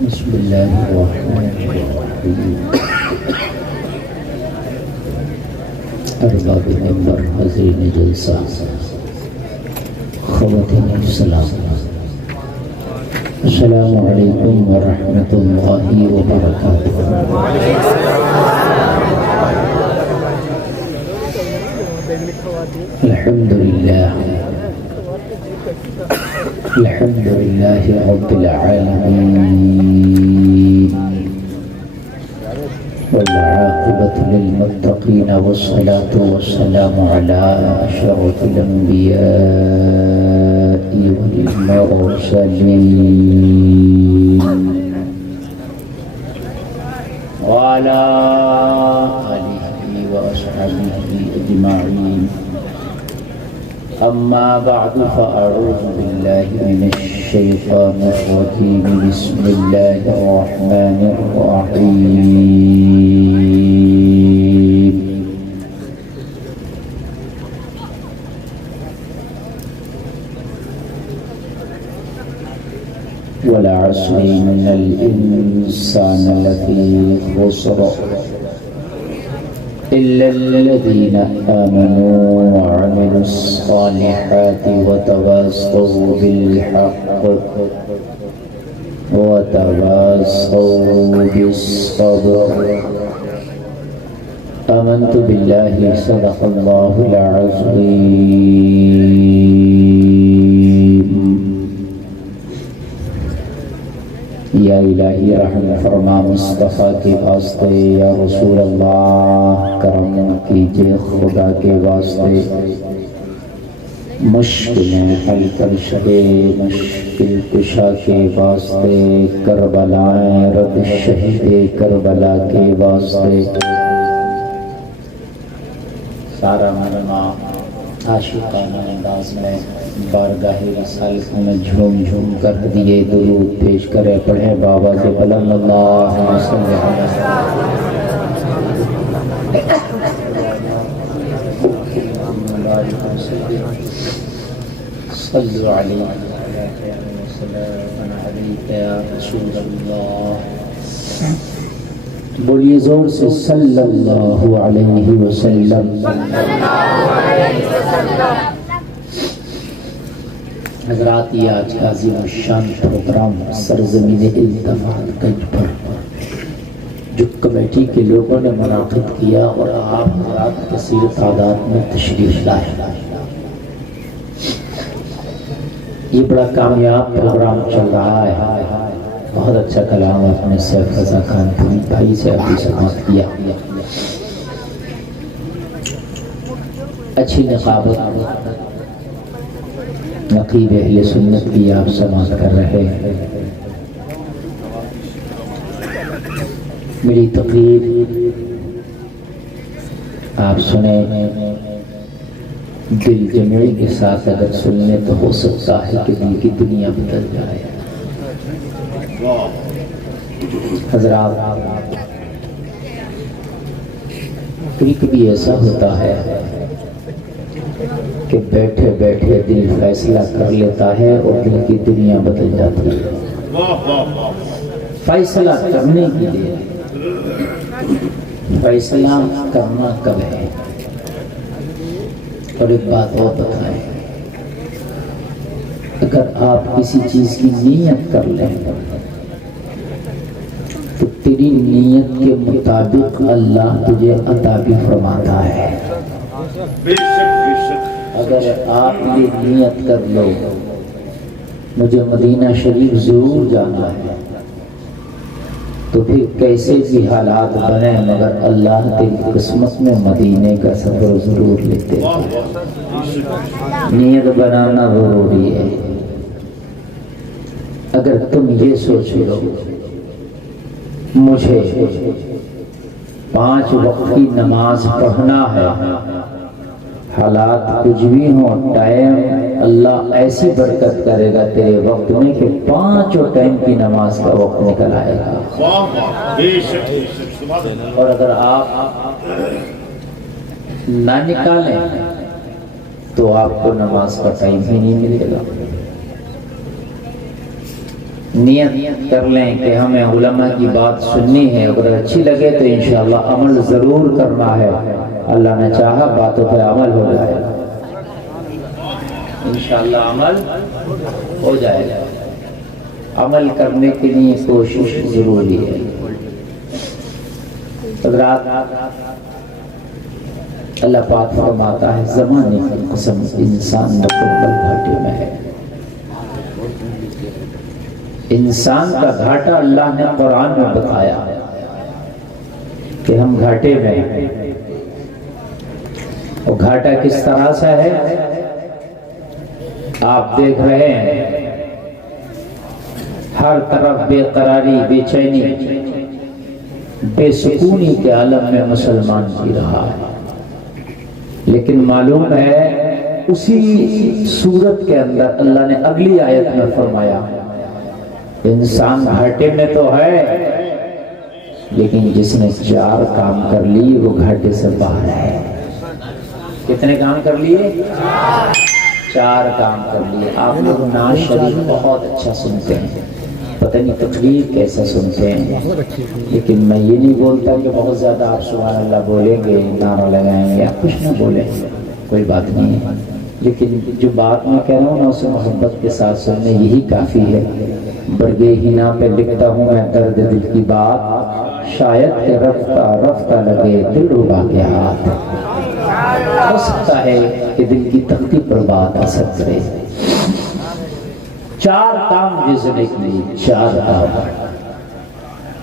بسم اللہ الرحمن الرحیم۔ ارباب منبر، حاضرین جلسہ، خواتین السلام، السلام علیکم ورحمۃ اللہ وبرکاتہ۔ الحمد للہ رب العالمین، والعاقبۃ للمتقین، والصلاة والسلام علی اشرف الانبیاء والمرسلین، وعلی آلہ واصحابہ اجمعین۔ اما بعد فاعوذ باللہ من الشیطان الرجیم، بسم اللہ الرحمن الرحیم۔ والعصر ان الانسان لفی خسر إلا الذين آمنوا وعملوا الصالحات وتواصوا بالحق وتواصوا بالصبر۔ آمنت بالله صدق الله العظيم۔ یا الہی رحم فرما مصطفیٰ کے واسطے، یا رسول اللہ کرم کیجئے خدا کے واسطے، مشکلیں حل کر شدے مشکل کشا کے واسطے، کربلائیں رد شہید کربلا کے واسطے۔ سارا مجمع عاشقانہ انداز میں بارگاہ رسالت میں جھوم جھوم کر دیے درود پیش کرے، پڑھے بابا سے بلند اللہم صلی علی صلی علیہ وسلم علیہ یا رسول اللہ۔ بولیے زور سے صلی اللہ علیہ وسلم۔ حضرات، یہ آج کا عظیم الشان پروگرام سرزمین التفات گنج پر جو کمیٹی کے لوگوں نے منعقد کیا اور آپ حضرات کثیر تعداد میں تشریف لائے، یہ بڑا کامیاب پروگرام چل رہا ہے۔ بہت اچھا کلام آپ نے سیف رضا خان پوری بھائی سے ابھی سماعت کیا، اچھی نقابت نقیب اہل سنت کی آپ سماعت کر رہے ہیں۔ میری تقریر آپ سنیں، دل جمعی کے ساتھ اگر سننے تو ہو سکتا ہے کہ دل کی دنیا بدل جائے۔ حضرات، کبھی کبھی ایسا ہوتا ہے کہ بیٹھے بیٹھے دل فیصلہ کر لیتا ہے اور دل کی دنیا بدل جاتی ہے۔ فیصلہ کرنے کے لیے فیصلہ کرنا کب ہے؟ اور ایک بات اور بتائیں، اگر آپ کسی چیز کی نیت کر لیں تو تیری نیت کے مطابق اللہ تجھے عطا بھی فرماتا ہے۔ اگر آپ یہ نیت کر لو مجھے مدینہ شریف ضرور جانا ہے، تو پھر کیسے بھی حالات بنے مگر اللہ تیری قسمت میں مدینے کا سفر ضرور لیتے ہیں۔ نیت بنانا ضروری ہے۔ اگر تم یہ سوچ لو مجھے 5 وقت کی نماز پڑھنا ہے، حالات کچھ بھی ہوں، ٹائم اللہ ایسی برکت کرے گا تیرے وقت میں کہ 5 ٹائم کی نماز کا وقت نکل آئے گا۔ اور اگر آپ نہ نکالیں تو آپ کو نماز کا ٹائم ہی نہیں ملے گا۔ نیت کر لیں کہ ہمیں علماء کی بات سننی ہے، اگر اچھی لگے تو انشاءاللہ عمل ضرور کرنا ہے، اللہ نے چاہا باتوں پہ عمل ہو جائے گا، انشاءاللہ عمل ہو جائے گا۔ عمل کرنے کے لیے کوشش ضروری ہے۔ حضرات، اللہ پاک فرماتا ہے زمانے کی قسم انسان مکمل گھاٹے میں ہے۔ انسان کا گھاٹا اللہ نے قرآن میں بتایا کہ ہم گھاٹے میں ہیں۔ اور گھاٹا کس طرح سے ہے آپ دیکھ رہے ہیں، ہر طرف بے قراری، بے چینی، بے سکونی کے عالم میں مسلمان جی رہا ہے۔ لیکن معلوم ہے اسی صورت کے اندر اللہ نے اگلی آیت میں فرمایا انسان گھاٹے میں تو ہے، لیکن جس نے 4 کام کر لی وہ گھاٹے سے باہر ہے۔ کتنے کام کر لیے؟ 4 کام کر لیے۔ آپ لوگ نعت شریف بہت اچھا سنتے ہیں، پتہ نہیں تقریر کیسا سنتے ہیں، لیکن میں یہ نہیں بولتا کہ بہت زیادہ آپ سبحان اللہ بولیں گے، نعرہ لگائیں گے، آپ کچھ نہ بولیں، کوئی بات نہیں ہے، لیکن جو بات میں کہہ رہا ہوں نا اسے محبت کے ساتھ سننے، یہی کافی ہے۔ برگے ہنا پہ لکھتا ہوں میں درد دل کی بات، شاید کہ رفتہ رفتہ لگے دل ربا کے ہاتھ۔ ہو سکتا ہے کہ دل کی تختی پر بات اثر کرے۔ 4 کام جسنے کے لیے 4 کام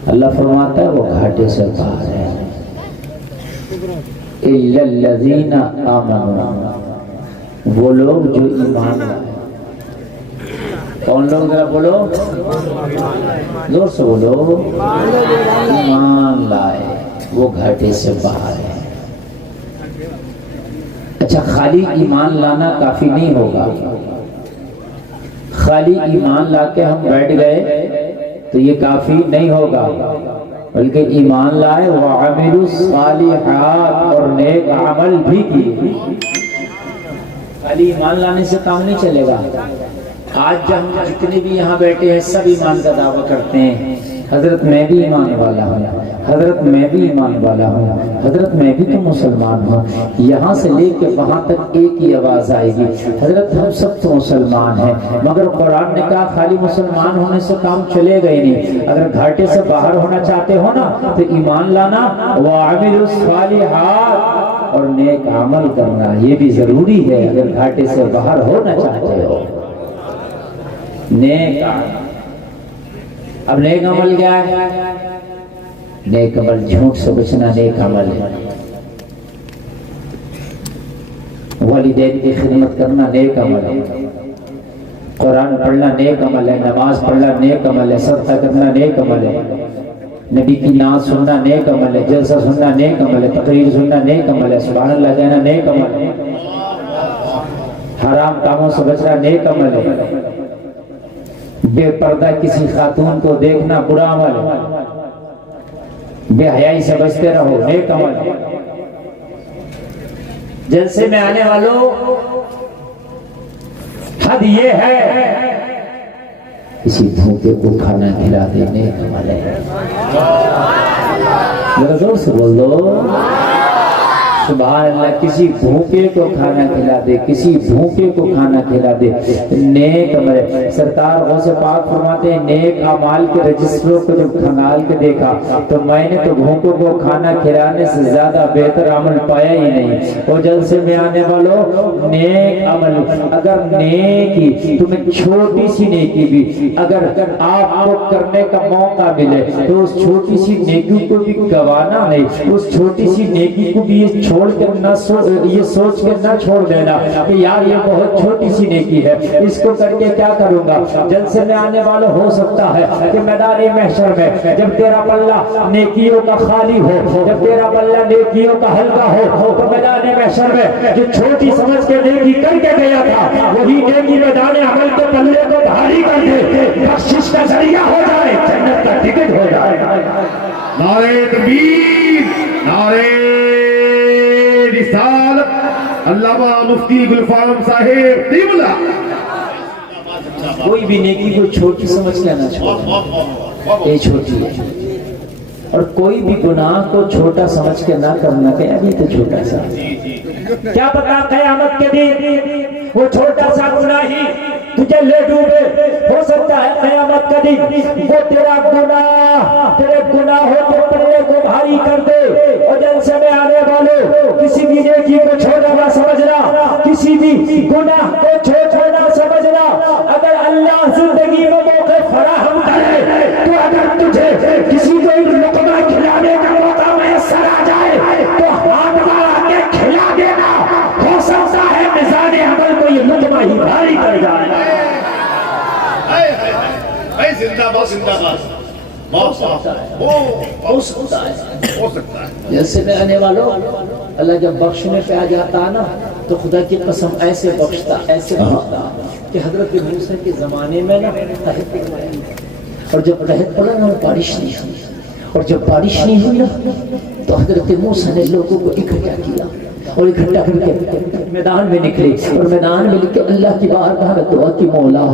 اللہ فرماتا ہے وہ گھاٹے سے باہر ہے۔ اِلَّا الَّذِينَ آمَنُوا، وہ لوگ جو ایمان لائے۔ کون لوگ؟ ذرا بولو، زور سے بولو، ایمان لائے، وہ گھاٹے سے باہر ہے۔ اچھا، خالی ایمان لانا کافی نہیں ہوگا۔ خالی ایمان لا کے ہم بیٹھ گئے تو یہ کافی نہیں ہوگا، بلکہ ایمان لائے وَعَمِلُوا الصَّالِحَاتِ، اور نیک عمل بھی کیے۔ خالی ایمان لانے سے کام نہیں چلے گا۔ آج جب ہم جتنے بھی یہاں بیٹھے ہیں سب ایمان کا دعویٰ کرتے ہیں، حضرت میں بھی ایمان والا ہوں، حضرت میں بھی ایمان والا ہوں، حضرت میں بھی تو مسلمان ہوں۔ یہاں سے لے کے وہاں تک ایک ہی آواز آئے گی، حضرت ہم سب تو مسلمان ہیں، مگر قرآن نے کہا خالی مسلمان ہونے سے کام چلے گا ہی نہیں۔ اگر گھاٹے سے باہر ہونا چاہتے ہو نا تو ایمان لانا، وَعَمِلُوا الصَّالِحَاتِ، اور نیک عمل کرنا یہ بھی ضروری ہے اگر گھاٹے سے باہر ہونا چاہتے ہو۔ نیک عمل، اب نیک عمل کیا ہے؟ نیک عمل جھوٹ سے بچنا نیک عمل ہے، والدین کی خدمت کرنا نیک عمل ہے، قرآن پڑھنا نیک عمل ہے، نماز پڑھنا نیک عمل ہے، صدقہ کرنا نیک عمل ہے، نبی کی نعت سننا نیک عمل ہے، جلسہ سننا نیک عمل ہے، تقریر سننا نیک عمل ہے، سبحان اللہ کہنا نیک عمل ہے، حرام کاموں سے بچنا نیک عمل ہے، بے پردہ کسی خاتون کو دیکھنا برا عمل ہے، بے حیائی سے بچتے رہو نیک عمل ہے۔ جلسے میں آنے والوں، حد یہ ہے کسی بھوکے کو کھانا کھلا دے نیک عمل ہے۔ ذرا زور سے بول دو سبحان اللہ۔ کسی بھوکے کو کھانا کھلا دے، کسی بھوکے کو کھانا کھلا دے نیک عمل ہے۔ سرکار غوث پاک فرماتے ہیں نیک اعمال کے رجسٹروں کو جب کھنگال کے دیکھا تو میں نے تو بھوکوں کو کھانا کھلانے سے زیادہ بہتر عمل پایا ہی نہیں۔ وہ جلسے میں آنے والوں نیک عمل، اگر نیکی تمہیں چھوٹی سی نیکی بھی اگر آپ کو کرنے کا موقع ملے تو اس چھوٹی سی نیکی کو بھی گوانا نہیں، اس چھوٹی سی نیکی کو بھی چھوڑ کر نہ یہ سوچ کر نہ چھوڑ دینا کہ یار یہ بہت چھوٹی سی نیکی ہے، اس کو کر کے کیا کروں گا۔ جلسے میں آنے والوں ہو سکتا ہے کہ میدان محشر میں جب تیرا پلہ نیکیوں کا خالی ہو، جب تیرا پلہ نیکیوں کا ہلکا ہو تو میدان محشر میں جو چھوٹی سمجھ کے نیکی کر کے گیا تھا وہی نیکی میدان عمل کے پلے کو بھاری کر دے، بخشش کا ذریعہ ہو جائے، جنت کا ٹکٹ ہو جائے۔ نعرہ تکبیر، نعرہ رسالت، علامہ مفتی گلفام صاحب قبلہ۔ کوئی بھی نیکی کو چھوٹی سمجھ کے نہ چھوڑے، یہ چھوٹی ہے، اور کوئی بھی گناہ کو چھوٹا سمجھ کے نہ کرنا کہ ابھی تو چھوٹا سا، کیا پتا قیامت کے دن وہ چھوٹا سا گناہ ہی تجھے لے ڈوبے، ہو سکتا ہے قیامت کا دن وہ تیرا گناہ تیرے گناہوں کے پلے کو بھاری کر دے۔ اور جلسے میں آنے والوں کسی بھی نیکی کو چھوٹا نہ سمجھنا، کسی بھی گناہ کو چھوٹا نہ سمجھنا۔ اگر اللہ زندگی میں موقع فراہم کرے تو اگر تجھے کسی کو ایک لقمہ کھلانے کا موقع میسر آ جائے تو ہاتھ بڑھا کے کھلا دینا، ہو سکتا ہے میزان عمل کو یہ لقمہ ہی بھاری کر جائے۔ زندہ باد زندہ باد ہو سکتا ہے۔ جیسے میں آنے والوں اللہ جب بخشنے پہ آ جاتا نا تو خدا کی قسم ایسے بخشتا کہ حضرت موسیٰ کے زمانے میں نا قحط پڑا، اور جب قحط پڑا نا بارش نہیں ہوئی، اور جب بارش نہیں ہوئی نا تو حضرت موسیٰ نے لوگوں کو اکٹھا کیا اور اکٹھا کر کے میدان میں نکلے، اور میدان میں لکھ کے اللہ کی بارگاہ میں دعا کی مولا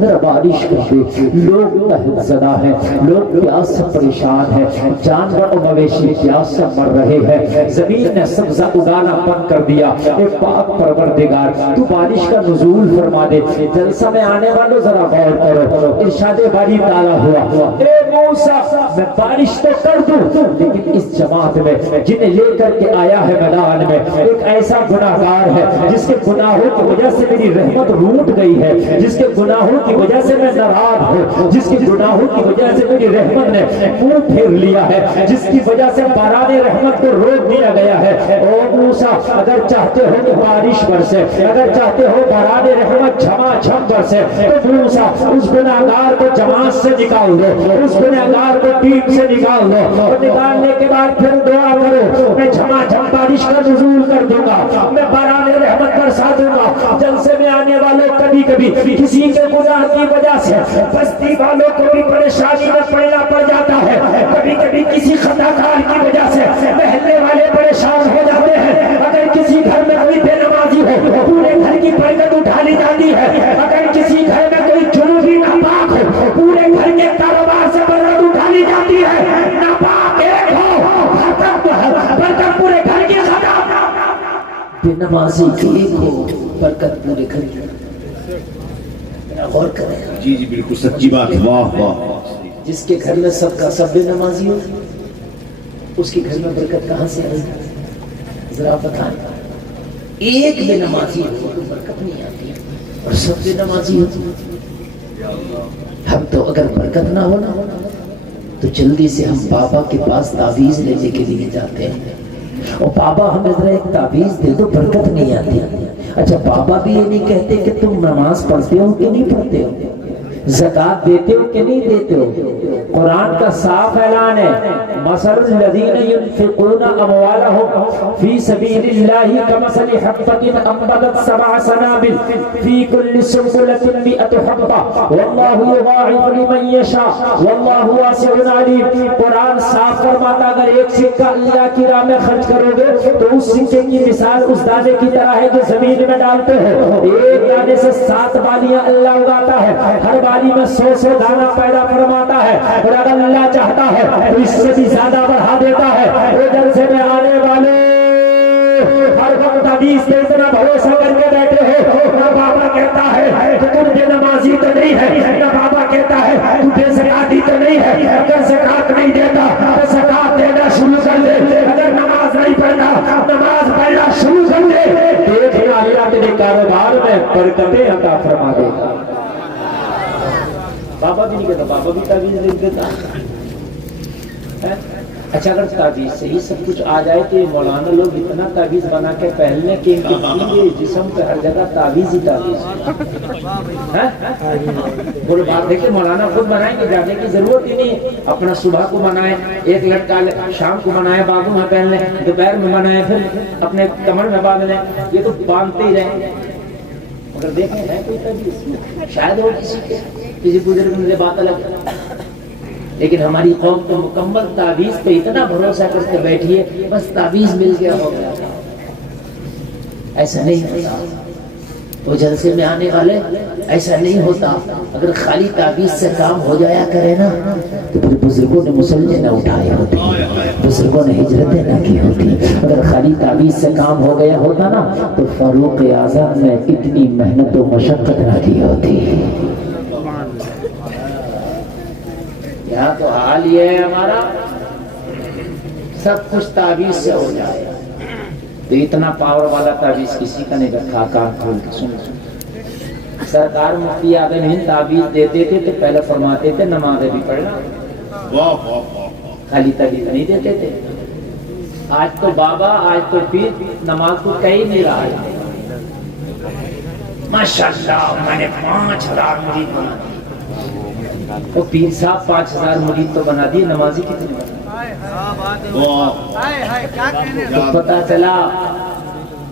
ذرا بارش کر دے، لوگ قحط زدہ ہیں، لوگ پیاس سے پریشان ہیں، جانور اور مویشی پیاس سے مر رہے ہیں، زمین نے سبزہ اگانا بند کر دیا، اے پاک پروردگار تو بارش کا نزول فرما دے۔ جلسہ میں آنے والوں ذرا غور کرو، ارشاد باری تعالیٰ ہوا اے موسیٰ میں بارش تو کر دوں لیکن اس جماعت میں جنہیں لے کر کے آیا ہے میدان میں ایک ایسا گناہگار ہے جس کے گناہوں کی وجہ سے میری رحمت روٹ گئی ہے، جس کے گناہوں کی وجہ سے میں ناراض ہوں، جس کے گناہوں کی وجہ سے میری رحمت نے منہ پھیر لیا ہے، جس کی وجہ سے باران رحمت کو روک دیا گیا ہے۔ او موسیٰ اگر چاہتے ہو کہ بارش برسے، اگر چاہتے ہو باران رحمت جھما جھم برسے تو موسیٰ اس گناہگار کو جماعت سے نکال دو، اس گناہگار کو ٹیم سے نکال دو، اور نکالنے کے بعد پھر دعا کرو میں جھما جھم بارش کا نزول کر دوں گا، میں باران رحمت برسا دوں گا۔ جلسے میں آنے والوں کبھی کبھی کسی کے گناہ کی وجہ سے بستی والوں کو بھی پریشانی میں پڑنا پڑ جاتا ہے، کبھی کبھی کسی خطا کار کی وجہ سے محلے والے پریشان ہو جاتے ہیں، اگر کسی گھر میں کوئی بے نمازی ہو پورے گھر کی برکت اٹھا لی جاتی ہے، اگر کسی گھر میں کوئی جنوبی ناپاک ہو پورے گھر کے کاروبار سے برکت اٹھا لی جاتی ہے، ناپاک ایک ہو برکت پورے گھر کی ختم، بے نمازی ایک ہو برکت پورے گھر کی۔ غور کریں جی جی بالکل سچی بات، واہ واہ۔ جس کے گھر میں سب کا سب بے نمازی ہو اس کے گھر میں برکت کہاں سے آئی؟ ذرا بتائیں، ایک بے نمازی ہو تو برکت نہیں آتی، اور سب بے نمازی ہو۔ ہم تو اگر برکت نہ ہونا تو جلدی سے ہم بابا کے پاس تعویذ لینے کے لیے جاتے ہیں، اور بابا ہمیں ذرا ایک تعویذ دے دو، برکت نہیں آتی۔ اچھا بابا بھی یہ نہیں کہتے کہ تم نماز پڑھتے ہو کہ نہیں پڑھتے ہو، زکوٰۃ دیتے ہو کہ نہیں دیتے ہو؟ قرآن کا صاف اعلان ہے مثل الذین ينفقون اموالهم فی سبیل اللہ کمثل حبۃ انبتت سبع سنابل فی کل سنبلۃ مئۃ حبۃ واللہ یضاعف لمن یشاء واللہ واسع علیم۔ قرآن صاف فرماتا اگر ایک سکہ اللہ کی راہ میں خرچ کرو گے تو اس سکے کی مثال اس دانے کی طرح ہے جو زمین میں ڈالتے ہو، ایک دانے سے 7 بالیاں اللہ اگاتا ہے، ہر بالی میں 100 دانہ پیدا فرماتا ہے، اور اگر اللہ چاہتا ہے تو اس سے بھی زیادہ بڑھا دیتا ہے۔ وہ جلسے میں آنے والے ہر وقت حدیث پہ اتنا بھروسہ کر کے بیٹھے ہو، نہ بابا کہتا ہے کہ تم بے نمازی تو نہیں ہے، نہ بابا کہتا ہے تو بے زکاتی تو نہیں ہے، اگر زکات نہیں دیتا تو زکات دینا شروع کر دے، اگر نماز نہیں پڑھتا نماز پڑھنا شروع کر دے، دیکھنا اللہ تیرے کاروبار میں برکتیں عطا فرما دے گا۔ بابا بھی نہیں کہتا، بابا بھی تعویذ نہیں دیتا۔ اچھا اگر تعویذ سے ہی سب کچھ آ جائے تو یہ مولانا لوگ اتنا تعویذ بنا کے پہلنے کہ ان کے پورے جسم پہ ہر جگہ تعویذ ہی تعویذ۔ بولو بات دیکھیں مولانا خود بنائیں گے، جانے کی ضرورت ہی نہیں، اپنا صبح کو بنائے ایک لٹکا لے، شام کو بنائے بازو میں پہن لیں، دوپہر میں بنائے پھر اپنے کمر میں باندھ لیں، یہ تو باندھتے ہی رہیں۔ اگر دیکھیں ہے کوئی تعویذ شاید ہو کسی بزرگ مجھے بات الگ، لیکن ہماری قوم تو مکمل تعویذ پہ اتنا بھروسہ کر کے بیٹھی ہے بس تعویذ مل گیا ہو گیا، ایسا نہیں ہوتا۔ وہ جلسے میں آنے والے ایسا نہیں ہوتا، اگر خالی تعویذ سے کام ہو جایا کرے نا تو پھر بزرگوں نے مسلجے نہ اٹھائے ہوتے، بزرگوں نے ہجرتیں نہ کی ہوتی۔ اگر خالی تعویذ سے کام ہو گیا ہوتا نا تو فاروق اعظم نے اتنی محنت و مشقت نہ کی ہوتی۔ یہاں تو حال یہ ہے ہمارا، سب کچھ تعویذ سے ہو جائے، تو اتنا پاور والا تعویذ کسی کا نہیں رکھا۔ کان کھول کے سن، سرکار مفتی اعظم ہند تعویذ دیتے تھے تو پہلے فرماتے تھے نمازیں بھی پڑھنا، خالی تعویذ نہیں دیتے تھے۔ آج تو بابا، آج تو پیر نماز کو کہہ نہیں رہا ہے۔ ماشاءاللہ میں نے 5000 مرید بنا دیے، وہ پیر صاحب 5000 مرید تو بنا دیے، نمازی کتنے بنا؟ تو پتا چلا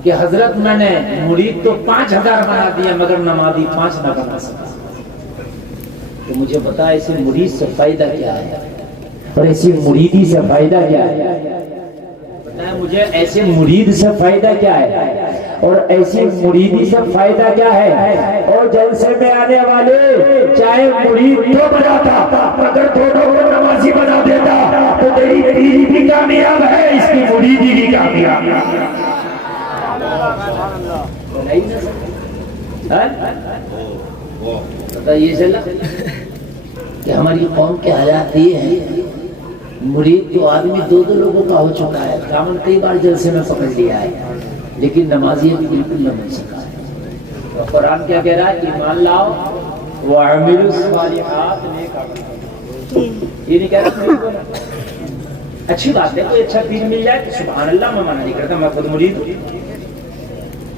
کہ حضرت میں نے مرید تو 5000 بنا دیا مگر نمازی 5 نہ بنا سکا۔ تو مجھے بتا ایسے مرید سے فائدہ کیا ہے اور ایسی مریدی سے فائدہ کیا ہے؟ بتائیں مجھے، ایسے مرید سے فائدہ کیا ہے اور ایسی مریدی سے فائدہ کیا ہے؟ اور جلسے میں آنے والے چاہے مرید تو بناتا مگر دونوں کو نمازی بنا دیتا تو تیری پیری بھی کامیاب ہے، اس کی مریدی بھی کامیاب ہے۔ یہ چلا کہ ہماری قوم کے حالات یہ ہیں، مرید تو آدمی 2 لوگوں کا ہو چکا ہے، دامن کئی بار جلسے میں پکڑ لیا ہے، لیکن نمازی بھی بالکل نہ بن سکا ہے۔ تو قرآن کیا کہہ رہا ہے؟ ایمان لاؤ وَعَمِلُوا الصَّالِحَاتِ، نیک عمل۔ یہ نہیں کہہ رہا اچھی بات ہے، کوئی اچھا پیر مل جائے تو سبحان اللہ، میں منع نہیں کرتا، میں خود مرید ہوں،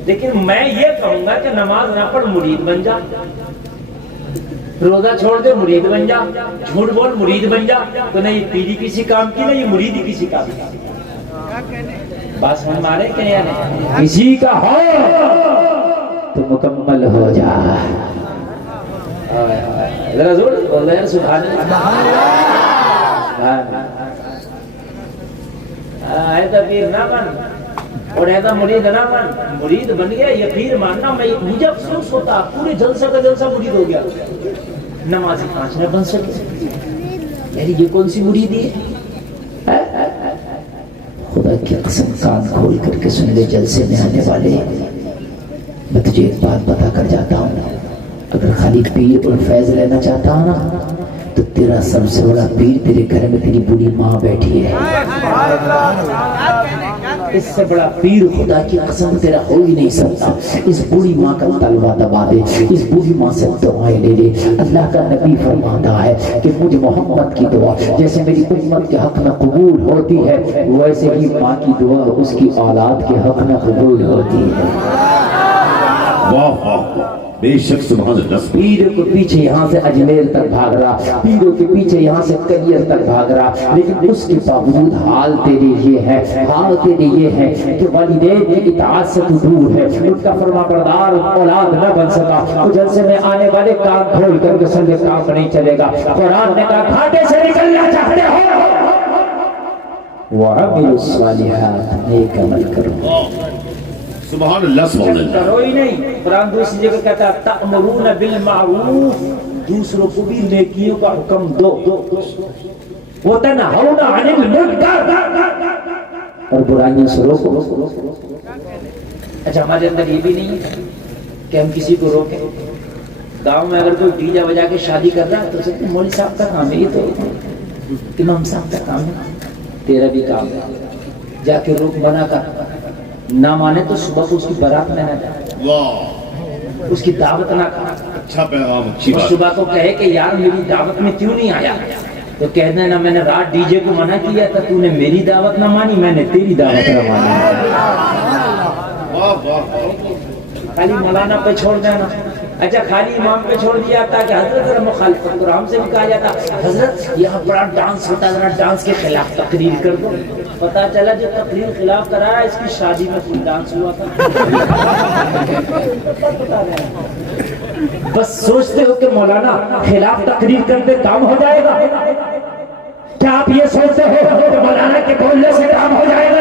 لیکن میں یہ کہوں گا کہ نماز نہ پڑھ مرید بن جا، روزہ چھوڑ دے مرید بن جا، جھوٹ بول مرید بن جا، تو نہ یہ پیری کسی کام کی، نہ یہ مریدی کسی کام کی۔ بات سمجھ میں آ رہے کہ نہیں؟ کسی کا ہو تو مکمل ہو جا۔ ذرا زور بول رہے ہیں سبحان اللہ۔ ایسا پیر نہ بن اور ایسا مرید نہ بن، مرید بن گیا یہ پیر ماننا، مجھے افسوس ہوتا پورے جلسہ کا جلسہ مرید ہو گیا، نمازی 5 نہ بن سکے، یعنی یہ کون سی مریدی ہے؟ خدا کی قسم کان کھول کر کے سن لے جلسے میں آنے والے، میں تجھے ایک بات بتا کر جاتا ہوں، اگر خالی پیر اور فیض لینا چاہتا ہوں نا تو تیرا سب سے بڑا پیر تیرے گھر میں تیری بوڑھی ماں بیٹھی ہے، اس سے بڑا پیر خدا کی قسم تیرا ہو ہی نہیں سکتا۔ اس بوڑھی ماں کا تلوا دبا دے، اس بوڑھی ماں سے دعائیں لے لے۔ اللہ کا نبی فرماتا ہے کہ مجھ محمد کی دعا جیسے میری امت کے حق میں قبول ہوتی ہے، ویسے ہی ماں کی دعا اس کی اولاد کے حق میں قبول ہوتی ہے۔ واہ واہ، بے شک سبحان اللہ۔ پیر کو پیچھے یہاں سے اجمیر تک بھاگ رہا، پیروں کے پیچھے یہاں سے کلیئر تک بھاگ رہا، لیکن اس کے باوجود حال تیرے یہ ہے، حال تیرے یہ ہے کہ والدین کی اطاعت سے تو دور ہے، ان کا فرما بردار اولاد نہ بن سکا۔ تو جلسے میں آنے والے کان کھول کر کے سن لے، کام نہیں چلے گا۔ قرآن نے کہا کھاٹے سے نکلنا چاہتے ہو وَعَمِلُوا الصَّالِحَاتِ، نیک عمل کرو۔ سبحان اللہ سبحان اللہ۔ کرو ہی نہیں، قرآن دوسری جگہ کہتا ہے تأمرون بالمعروف، دوسروں کو بھی نیکیوں کا حکم دو، وتنہون عن المنکر، اور برائیوں سے روکو۔ اچھا ہمارے اندر یہ بھی نہیں ہے کہ ہم کسی کو روکیں۔ گاؤں میں اگر کوئی ڈی جے بجا کے شادی کر رہا ہے تو سکتے مولوی صاحب کا کام ہے، یہ تو امام صاحب کا کام ہے، تیرا بھی کام ہے، جا کے روک بنا کر نہ مانے تو صبح کو اس کی بارات میں نہ جائے، اس کی دعوت نہ کھا، اچھا پیغام، اچھی بات۔ صبح کو کہے کہ یار میری دعوت میں کیوں نہیں آیا، تو کہہ دینا میں نے رات ڈی جے کو منع کیا تھا، تو نے میری دعوت نہ مانی، میں نے تیری دعوت نہ مانی۔ خالی مولانا پہ چھوڑ دینا، اچھا خالی امام پہ چھوڑ دیا تھا کہ حضرت ذرا مخالفت کرو، ہم سے بھی کہا جاتا حضرت یہاں بڑا ڈانس ہوتا ہے، ذرا ڈانس کے خلاف تقریر کر دو۔ پتا چلا جو تقریر خلاف کرایا اس کی شادی میں کوئی ڈانس ہوا تھا۔ بس سوچتے ہو کہ مولانا خلاف تقریر کرتے کام ہو جائے گا؟ کیا آپ یہ سوچتے ہو کہ مولانا کے بولنے سے کام ہو جائے گا؟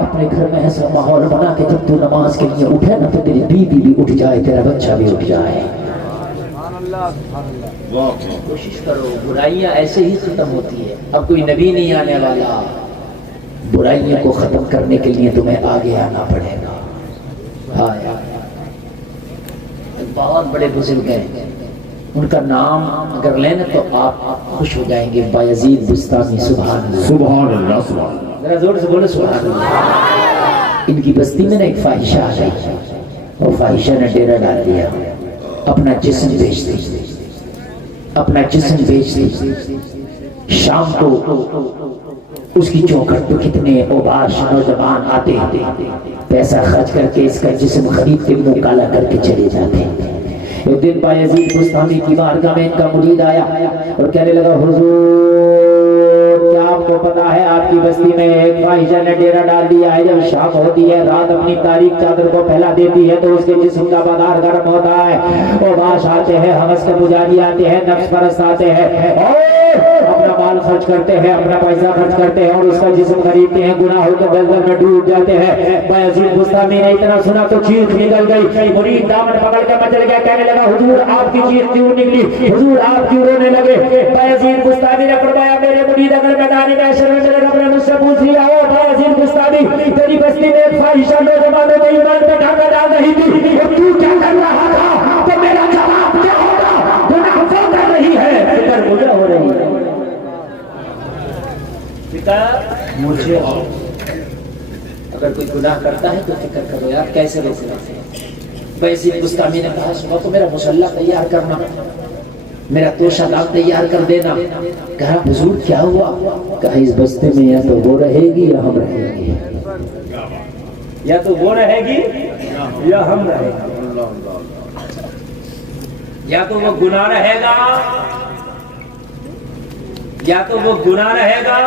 اپنے گھر میں ایسا ماحول بنا کہ جب تو نماز کے لیے اٹھے نا تو تیری بیوی بھی اٹھ جائے, تیرا بچہ بھی اٹھ جائے. کوشش کرو, برائیاں ایسے ہی ختم ہوتی ہے. اب کوئی نبی نہیں آنے والا, برائیوں کو ختم کرنے کے لیے تمہیں آگے آنا پڑے گا. بہت بڑے بزرگ ہیں, ان کا نام اگر لینا تو آپ خوش ہو جائیں گے. بایزید بستامی. سبحان اللہ, سبحان اللہ, سبحان اللہ. ذرا زور سے بولو سبحان اللہ. ان کی بستی میں نا ایک فاحشہ آ گئی, اور فاحشہ نے ڈیرا ڈال دیا, اپنا جسم بیچ دی, اپنا جسم بیچ دی. شام کو اس کی چوکھٹ پہ کتنے اوباش نوجوان آتے پیسہ خرچ کر کے اس کا جسم خرید کے منہ کالا کر کے چلے جاتے. ایک دن بایزید بستامی کی بارگاہ میں ان کا مرید آیا اور کہنے لگا, حضور کیا آپ کو پتا ہے آپ کی بستی میں ایک فاحشہ نے ڈیرا ڈال دیا ہے. جب شام ہوتی ہے, رات اپنی تاریک چادر کو پھیلا دیتی ہے تو اس کے جسم کا بازار گرم ہوتا ہے. اوباش آتے ہیں, ہوس کے پجاری آتے ہیں, نفس پرست آتے ہیں اور اپنا مال خرچ کرتے ہیں, اپنا پیسہ خرچ کرتے ہیں اور اس کا جسم خریدتے ہیں. گناہوں کے دلدل میں ڈوب جاتے ہیں. بایزید بستامی نے اتنا سنا تو چیخ نکل گئی. مرید دامن پکڑ کے مچل گیا, کہنے لگا, حضور آپ کی چیخ کیوں نکلی, حضور آپ کیوں رونے لگے. بایزید بستامی نے فرمایا, میرے مرید اگر میدان محشر میں میرے رب نے مجھ سے پوچھ لیا ہو, بایزید بستامی تیری بستی میں ایک فاحشہ نوجوانوں کو ایمان پہ ڈھانکا ڈال رہی تھی, تو کیا کر رہا تھا, تو میرا جواب کیا ہوگا, گناہ وہ کر رہی ہے, فکر مجھے ہو رہی ہے, فکر مجھے ہو. اگر کوئی گناہ کرتا ہے تو فکر کرو یار کیسے روک سکتے ہیں. بایزید بستامی نے کہا, صبح کو میرا مسلح تیار کرنا, میرا توشہ دام تیار کر دینا. کہا, حضور کیا ہوا. کہا, اس بستے میں یا تو وہ رہے گی یا ہم رہیں گے, یا تو وہ رہے گی یا ہم رہیں گے. یا تو وہ گناہ رہے گا, یا تو وہ گناہ رہے گا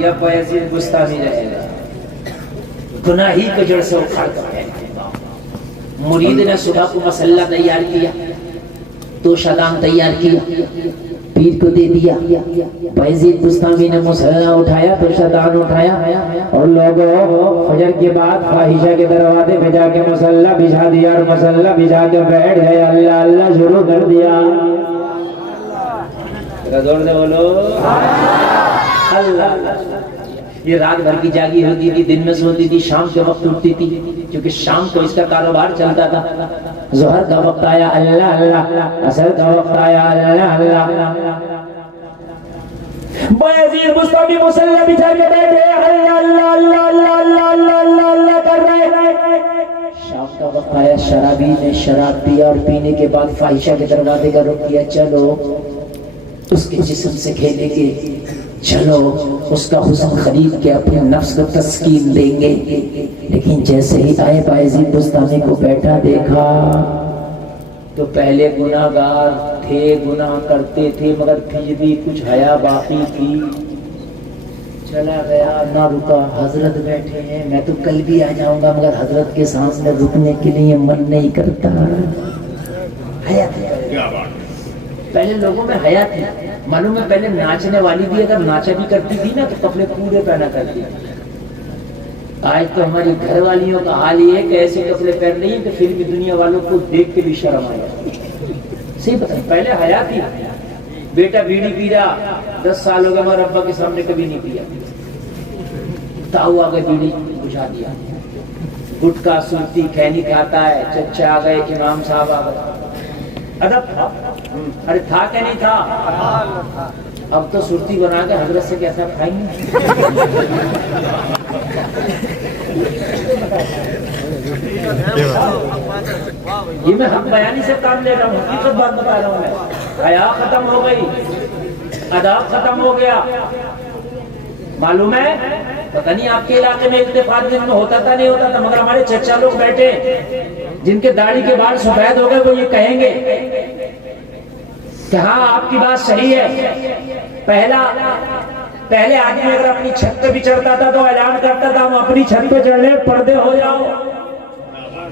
یا بایزید بستامی رہے گا. گناہ ہی کو جڑ سے اکھاڑ کر پھینک دے گا. مرید نے صبح کو مسلح تیار کیا, تو شدام تیار کیا, پیر کو دے دیا. بایزید بستامی نے مسلح اٹھایا, تو شدان اٹھایا, اور لوگوں فجر کے بعد فاحشہ کے دروازے پہ جا کے مسلح بچھا دیا, اور مسلح بچھا کے بیٹھ گئے, اللہ اللہ شروع کر دیا. زور سے بولو اللہ. یہ رات بھر کی جاگی ہوتی تھی, دن میں سوتی تھی, شام کے وقت اٹھتی تھی, کیونکہ شام کو اس کا کاروبار چلتا تھا. ظہر کا وقت آیا, اللہ اللہ. عصر کا وقت آیا, اللہ اللہ. بایزید بستامی مسلح بچھا کے بیٹھے, اللہ اللہ اللہ اللہ اللہ اللہ اللہ کر رہے. شام کا وقت آیا, شرابی نے شراب پیا, اور پینے کے بعد فاحشہ کے دروازے کا رخ کیا. چلو اس کے جسم سے کھیلیں گے, چلو اس کا حسن خرید کے اپنے نفس کو تسکین دیں گے. لیکن جیسے ہی آئے بایزید بستامی کو بیٹھا دیکھا تو پہلے گناہگار تھے, گناہ کرتے تھے, مگر پھر بھی کچھ حیا باقی تھی. چلا گیا, نہ رکا. حضرت بیٹھے ہیں, میں تو کل بھی آ جاؤں گا, مگر حضرت کے سامنے رکنے کے لیے من نہیں کرتا. حیا تھی پہلے لوگوں میں, حیا تھی. معلوم ہے پہلے ناچنے والی بھی اگر ناچا بھی کرتی تھی نا تو کپڑے پورے پہنا کرتی تھی. آج تو ہماری گھر والیوں کا حال یہ ہے کہ ایسے کپڑے پہن رہی ہیں کہ پھر بھی دنیا والوں کو دیکھ کے بھی شرم آ جاتی. صحیح پتہ ہے, پہلے حیا تھی. بیٹا بیڑی پی رہا, 10 سال ہو گئے, مگر ابا کے سامنے کبھی نہیں پیا. تاؤ آ گئے, بیڑی بجھا دیا. گٹکا سلتی کھینی کھاتا ہے, چچا آ گئے, امام صاحب آ گئے. ادب تھا, ارے تھا کہ نہیں تھا. اب تو سرتی بنا کے حضرت سے کیسا کھائیں گے. یہ میں حق بیانی سے کام لے رہا ہوں, حقیقت بات بتا رہا ہوں. میں حیا ختم ہو گئی, ادب ختم ہو گیا. معلوم ہے پتہ نہیں آپ کے علاقے میں اتفاق دن میں ہوتا تھا نہیں ہوتا تھا, مگر ہمارے چچا لوگ بیٹھے جن کے داڑھی کے بال سفید ہو گئے, وہ یہ کہیں گے کہ ہاں آپ کی بات صحیح ہے. پہلے آدمی اگر اپنی چھت پہ بھی چڑھتا تھا تو اعلان کرتا تھا, ہم اپنی چھت پہ چڑھ لیں, پردے ہو جاؤ.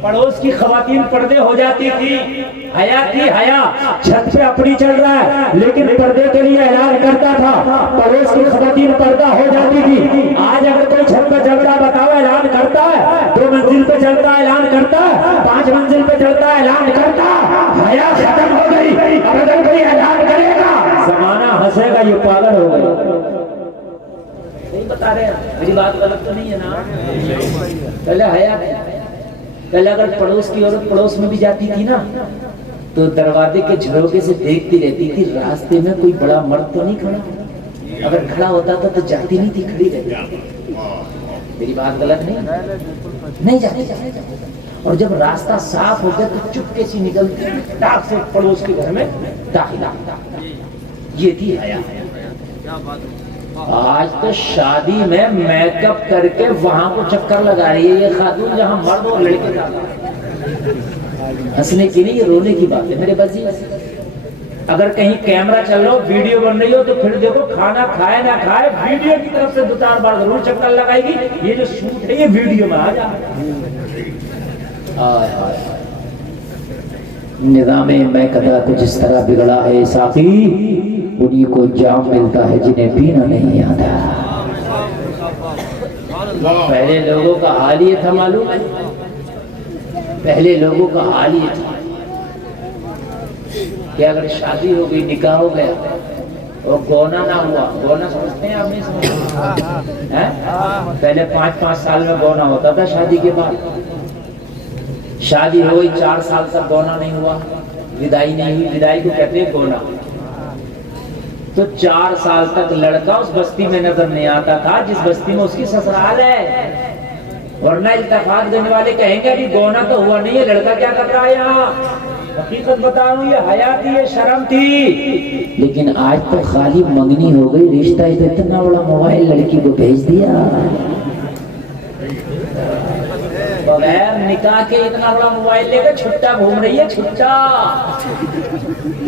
پڑوس کی خواتین پردے ہو جاتی تھی. حیا تھی, حیا. چھت پہ اپنی چڑھ رہا ہے لیکن پردے کے لیے اعلان کرتا تھا, پڑوس کی خواتین پردہ ہو جاتی تھی. آج اگر کوئی چھت پہ چڑھ رہا, بتاؤ اعلان پہ چڑھتا اعلان کرتا, 5 منزل پہ چڑھتا اعلان کرتا, حیا ختم ہو گئی. اب اگر کوئی اعلان کرے گا زمانہ ہنسے گا یہ پاگل ہو گئے. نہیں بتا رہے ہیں, میری بات غلط تو نہیں ہے نا؟ پہلے حیا تھی. پہلے اگر پڑوس کی عورت پڑوس میں بھی جاتی تھی نا تو دروازے کے جھروکے سے دیکھتی رہتی تھی راستے میں کوئی بڑا مرد تو نہیں کھڑا. اگر کھڑا ہوتا تھا تو جاتی نہیں تھی, کھڑی رہتی. میری بات غلط نہیں جاتی. اور جب راستہ صاف ہو گیا تو چپکے سے نکلتی ٹاک سے پڑوس کے گھر میں داخلہ. یہ تھی حیا. آج تو شادی میں میک اپ کر کے وہاں کو چکر لگا رہی ہے یہ خاتون جہاں مرد اور لڑکے جاتا ہے. ہنسنے کی نہیں, یہ رونے کی بات ہے میرے بازی. اگر کہیں کیمرہ چل رہا ہو, ویڈیو بن رہی ہو تو پھر دیکھو کھانا کھائے نہ کھائے ویڈیو کی طرف سے 2-4 بار ضرور چکر لگائے گی. یہ جو شوٹ ہے یہ ویڈیو میں آ جائے. نظام میں قضا کچھ اس طرح بگڑا ہے ساقی, انہی کو جام ملتا ہے جنہیں پینا نہیں آتا. پہلے لوگوں کا حال یہ تھا, معلوم ہے, پہلے لوگوں کا حال یہ تھا کہ اگر شادی ہو گئی, نکاح ہو گیا اور گونا نہ ہوا, گونا سمجھتے ہیں آپ نہیں سمجھتے؟ پہلے 5-5 سال میں گونا ہوتا تھا, شادی کے بعد شادی ہو گئی 4 سال تک گونا نہیں ہوا, ودائی نہیں ہوئی, ودائی کو کہتے ہیں گونا. تو 4 سال تک لڑکا اس بستی میں نظر نہیں آتا تھا جس بستی میں اس کی سسرال ہے. ورنہ التفات دینے والے کہیں گے کہ گونا تو ہوا نہیں ہے, لڑکا کیا کر رہا ہے یہاں. حقیقت بتاؤں یہ حیا تھی, یہ شرم تھی. لیکن آج تو خالی منگنی ہو گئی, رشتہ اتنا بڑا موبائل لڑکی کو بھیج دیا, بغیر نکاح کے اتنا بڑا موبائل لے کے چھٹا گھوم رہی ہے, چھٹا.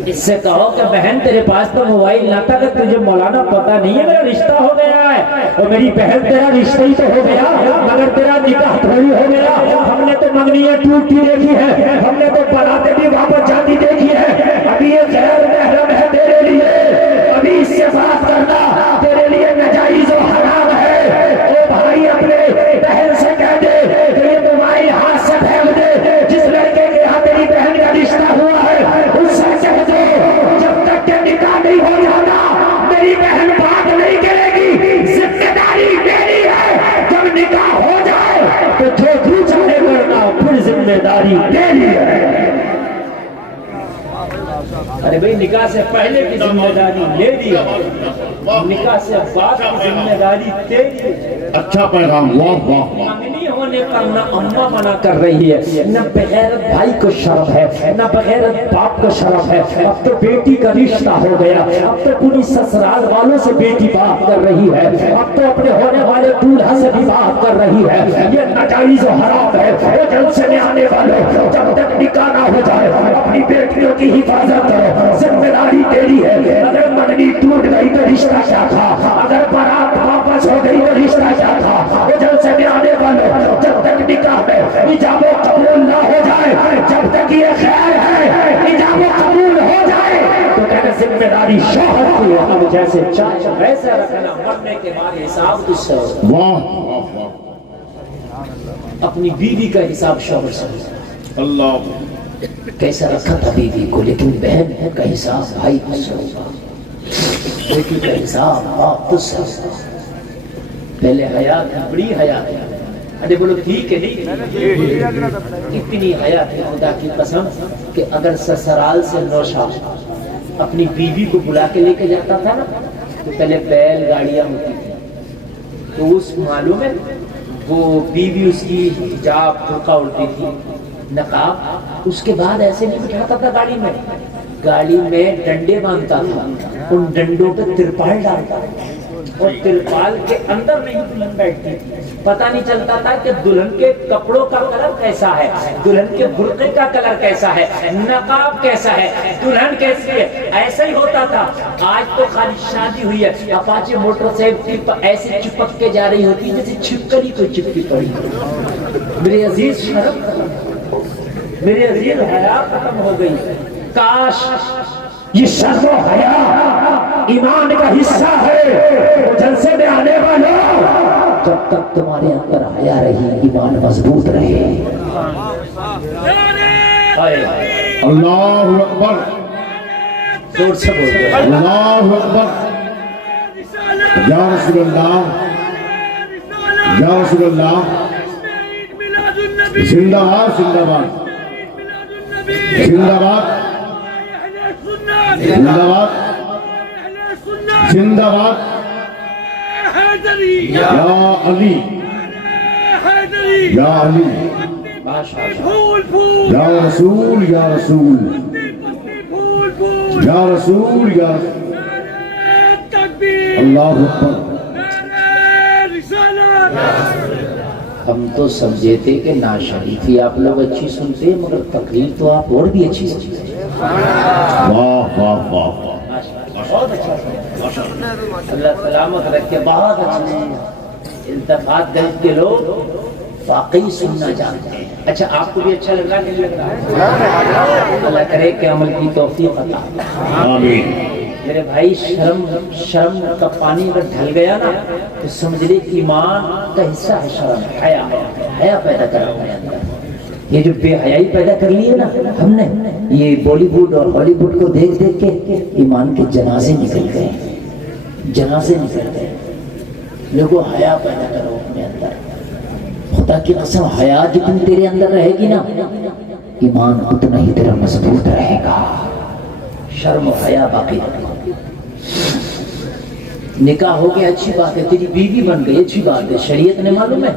اس سے کہو کہ بہن تیرے پاس تو موبائل نہ تھا کہ تجھے مولانا پتا نہیں ہے میرا رشتہ ہو گیا ہے. اور میری بہن تیرا رشتہ ہی تو ہو گیا مگر تیرا نکاح تھوڑی ہو گیا. ہم نے تو منگنیاں ٹوٹتی دیکھی ہے, ہم نے تو بناتے بھی واپس جاتی دیکھی ہے. ابھی یہ غیر محرم ہے تیرے لیے, ابھی اس سے بات کرنا تیرے لیے ناجائز و حرام ہے. او بھائی اپنے بہن سے کہہ دے کہ یہ تمہاری ہاتھ سے پھینک دے. جس لڑکے کے یہاں تیری بہن کا رشتہ ہوا ہے اس سے کہہ دے جب تک کہ نکاح نہیں ہو جاتا میری بہن بات نہیں کرے گی, ذمہ داری میری ہے. جب نکاح ہو جائے تو جو تو چاہے کرنا, پھر ذمہ داری میری ہے. ارے بھائی نکاح سے پہلے کی ذمہ داری لے لی, نکاح سے بعد کی ذمہ داری تیری ہے. اچھا پیغام, واہ واہ. منگنی ہونے پر نہ اماں منع کر رہی ہے, نہ بغیرت بھائی کو شرم ہے, نہ بغیرت باپ کو شرم ہے. اب تو بیٹی کا رشتہ ہو گیا, اب تو پوری سسرال والوں سے بیٹی بات کر رہی ہے, اب تو اپنے ہونے والے دولہا سے بھی بات کر رہی ہے. یہ ناجائز و حرام ہے. وہ جلسے میں آنے والے جب تک نکاح نہ ہو جائے اپنی بیٹیوں کی حفاظت کرو, ذمہ داری تیری ہے. اگر منگنی ٹوٹ گئی تو رشتہ کیا تھا, اگر بارات واپس ہو گئی تو رشتہ کیا تھا. وہ جلسے میں آنے والے جب تک نکاح میں ایجاب و قبول نہ ہو جائے, جب تک یہ خیر ہے ایجاب و قبول ہو جائے تو کہنے ذمہ داری شوہر کی ہے. اب جیسے چاہے ویسے رکھنا, مرنے کے بعد حساب تجھ سے ہو. واہ, اپنی بیوی کا حساب شوہر سے اللہ. کیسا رکھا تھا بیوی کو, لیکن بہن کا حساب بھائی تجھ سے ہوگا, بیٹی کا حساب باپ تجھ سے ہوگا. پہلے حیات بڑی حیات ہے. ارے بولو ٹھیک ہے نہیں, اتنی حیات ہے خدا کی قسم کہ اگر سسرال سے نوشا اپنی بیوی کو بلا کے لے کے جاتا تھا نا تو پہلے بیل گاڑیاں ہوتی تھی, تو اس معلوم ہے وہ بیوی اس کی حجاب برقع اڑتی تھی, نقاب. اس کے بعد ایسے نہیں بٹھاتا تھا گاڑی میں, گاڑی میں ڈنڈے باندھتا تھا, ان ڈنڈوں پہ ترپال ڈالتا اور ترپال کے اندر نہیں دلہن بیٹھتی تھی. پتہ نہیں چلتا تھا کہ دلہن کے کپڑوں کا کلر کیسا ہے, دلہن کے برقعے کا کلر کیسا ہے, نقاب کیسا ہے, دلہن کیسی ہے. ایسا ہی ہوتا تھا. آج تو خالی شادی ہوئی ہے, اپاچے موٹر سائیکل ایسے چپک کے جا رہی ہوتی جیسے چھپکلی کو چپکی پڑی. میرے عزیز شرم, میرے عزیز حیا ختم ہو گئی. کاش یہ شرم و حیا ایمان کا حصہ ہے. وہ جلسے میں آنے والوں جب تک تمہارے اندر حیا رہے رہی ایمان مضبوط رہے. اللہ اکبر. زور سے بولو. اللہ اکبر. یا رسول اللہ یا رسول اللہ. زندہ باد زندہ باد زندہ باد زندہ باد زندہ باد. یا علی یا علی یا رسول یا رسول یا رسول یا اللہ اکبر. ہم تو سمجھے تھے کہ ناشریفی آپ لوگ اچھی سنتے ہیں مگر تقریر تو آپ اور بھی اچھی سنتے ہیں. واہ واہ واہ. بہت اچھا. اللہ سلامت رکھے. بہت اچھے التفات گنج کے لوگ واقعی سننا جانتے ہیں. اچھا آپ کو بھی اچھا لگ رہا نہیں لگ رہا ہے؟ اللہ کرے کہ عمل کی توفیق عطا. آمین. میرے بھائی شرم کا پانی اگر ڈھل گیا نا تو سمجھ لے ایمان کا حصہ ہے شرم. حیا پیدا کرا ہوا ہے اندر. یہ جو بے حیائی پیدا کر لی ہے نا ہم نے, یہ بالی ووڈ اور ہالی ووڈ کو دیکھ دیکھ کے ایمان کے جنازے نکل گئے. جنازے نکل گئے. لوگوں حیا پیدا کرو اپنے اندر. خدا کی قسم حیا جتنی تیرے اندر رہے گی نا ایمان اتنا ہی تیرا مضبوط رہے گا. شرم و حیا باقی رہے. نکاح ہو گیا اچھی بات ہے, تیری بیوی بن گئی اچھی بات ہے. شریعت نے معلوم ہے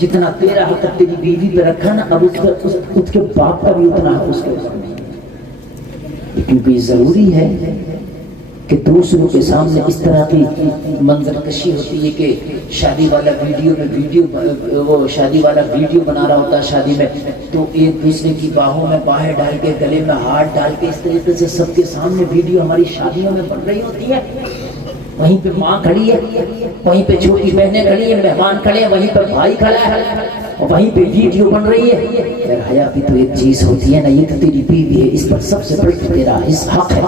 جتنا تیرا حق تیری بیوی پہ رکھا نا اب اس کے باپ کا بھی اتنا حق اس کے اوپر نہیں. کیونکہ ضروری ہے کہ دوسروں کے سامنے اس طرح کی منظر کشی ہوتی ہے کہ شادی والا ویڈیو بنا رہا ہوتا ہے شادی میں تو ایک دوسرے کی باہوں میں باہیں ڈال کے گلے میں ہاتھ ڈال کے اس طریقے سے سب کے سامنے ویڈیو ہماری شادیوں میں بن رہی ہوتی ہے. وہیں پہ ماں کھڑی ہے, وہیں پہ چھوٹی بہنیں کھڑی ہیں, مہمان کھڑے ہیں, وہیں پہ بھائی کھڑا ہے اور وہیں پہ ویڈیو بن رہی ہے. پھر حیا بھی تو ایک چیز ہوتی ہے نا, یہ تو تیری بیوی ہے, اس پر سب سے بڑھ کے تیرا حق ہے.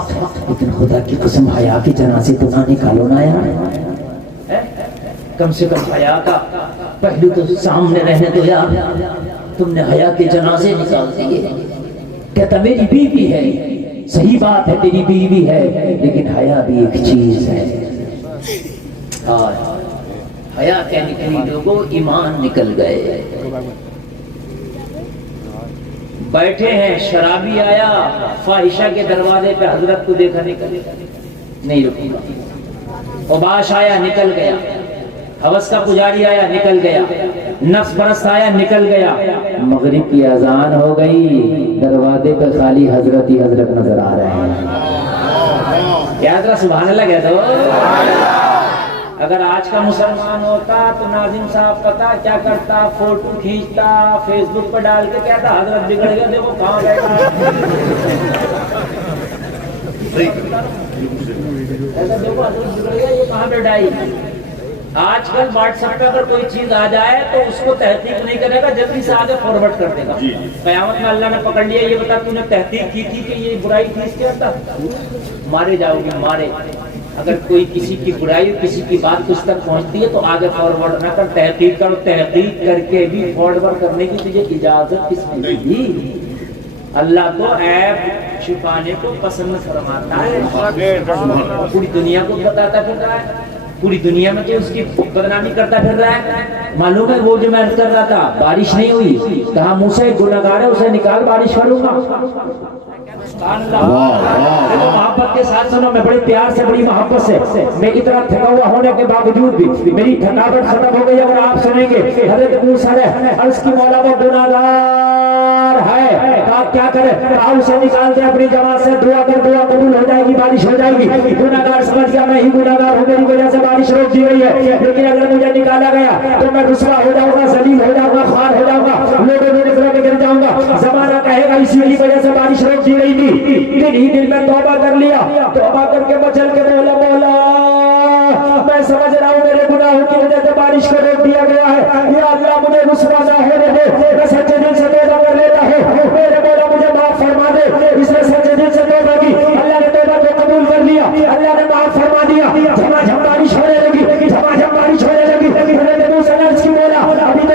لیکن خدا کی قسم حیا کے جنازے تو نہ نکالو نا یار. کم سے کم حیا کا پہلو تو سامنے رہنے دو یار. تم نے حیا کے جنازے نکال دیے. کہتا میری بیوی ہے, صحیح بات ہے تیری بیوی ہے لیکن حیا بھی ایک چیز ہے. حیا کے نکلی لوگوں ایمان نکل گئے. بیٹھے ہیں شرابی آیا فاحشہ کے دروازے پہ حضرت کو دیکھا نہیں رکوں گا. اوباش آیا نکل گیا, ہوس کا پجاری آیا نکل گیا, نفس پرست آیا نکل گیا. مغرب کی اذان ہو گئی, دروازے پہ خالی حضرت ہی حضرت نظر آ رہے ہیں. کیا ذرا سبحان اللہ کہہ دو. اگر آج کا مسلمان ہوتا تو ناظم صاحب پتا کیا کرتا, فوٹو کھینچتا فیس بک پہ ڈال کے کہتا حضرت بگڑ گیا دیکھو کہاں گئے. ایسا دیکھو حضرت بگڑ گیا یہ کہاں پہ ڈائی. آج کل واٹس ایپ پہ اگر کوئی چیز آ جائے تو اس کو تحقیق نہیں کرے گا, جلدی سے آگے فارورڈ کر دے گا. قیامت میں اللہ نے پکڑ لیا, یہ بتا تو نے تحقیق کی تھی کہ یہ برائی تھی اس کے اندر, مارے جاؤ گے مارے. اگر کوئی کسی کی برائی کسی کی بات کچھ تک پہنچتی ہے تو آگے فارورڈ نہ کر, تحقیق کرو. تحقیق کر کے بھی فارورڈ کرنے کی تجھے اجازت کس نے دی؟ اللہ تو عیب چھپانے کو پسند فرماتا ہے. پوری دنیا کو بتاتا پھر رہا ہے, پوری دنیا میں تو اس کی بدنامی کرتا پھر رہا ہے. معلوم ہے وہ جو میں عرض کر رہا تھا بارش نہیں ہوئی, کہا موسیٰ ایک گنہگار ہے اسے نکال بارش کروں گا. محبت کے ساتھ سنو, میں بڑے پیار سے بڑی محبت سے, میں اتنا تھکا ہوا ہونے کے باوجود بھی میری تھکاوٹ ختم ہو گئی. اگر آپ سنیں گے حضرت موسیٰ نے عرض کی مولا وہ گنہگار ہے, آپ کیا کریں, آپ اسے نکال دیں اپنی جماعت سے, دعا کر دعا قبول ہو جائے گی, بارش ہو جائے گی. گنہگار سمجھ گیا میں ہی گنہگار ہوں, میری وجہ سے بارش روک دی گئی ہے, لیکن اگر مجھے نکالا گیا تو میں رسوا ہو جاؤں گا, ذلیل ہو جاؤں گا, خوار ہو جاؤں گا, لوگوں کی نظروں میں گر جاؤں گا. زمانہ کہے گا اسی کی وجہ سے بارش روک دی گئی تھی. دن ہی دل میں توبہ کر لیا, توبہ کر کے بچل کے مولا مولا میں سمجھ رہا ہوں میرے گناہوں کی وجہ سے بارش کو روک دیا گیا ہے. یا اللہ مجھے رسوا نہ ہونے دے, میں سچے دل سے توبہ کر لیتا ہوں. میرے مولا مجھے معاف فرما دے. اس نے سچے دل سے توبہ کی, اللہ نے توبہ کو قبول کر لیا, اللہ نے معاف فرما دیا. جھما جھم بارش ہونے لگی, جھما جھم بارش ہونے لگی. حضرت موسیٰ نے عرض کی مولا ابھی تو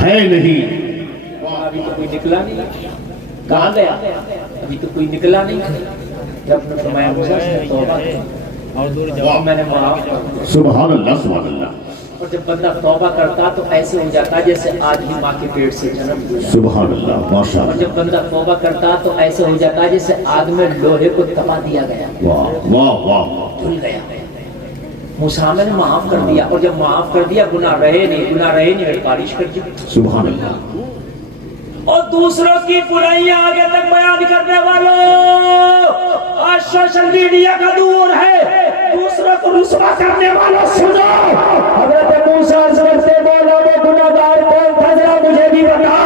ہے نہیں. ابھی تو کوئی نکلا نہیں. کہاں گیا؟ ابھی تو کوئی نکلا نہیں. جب نے فرمایا موسیٰ سے توبہ کی اور میں نے معاف کر دیا. سبحان اللہ سبحان اللہ. اور جب بندہ توبہ کرتا تو ایسے ہو جاتا جیسے آج ہی ماں کے پیٹ سے جنم لیا. سبحان اللہ ماشاء اور اللہ. جب بندہ توبہ کرتا تو ایسے ہو جاتا جیسے آگ میں لوہے کو دبا دیا گیا, واہ واہ واہ. دھل گیا. موسیٰ نے معاف کر دیا, اور جب معاف کر دیا گناہ رہے نہیں پھر بارش کر دی. سبحان اللہ. اور دوسروں کی برائیاں آگے تک بیان کرنے والوں, آج سوشل میڈیا کا دور ہے, دوسروں کو رسوا کرنے والوں سنو. حضرت موسیٰ سے بولا وہ گناہگار کون تھا ذرا مجھے بھی بتا.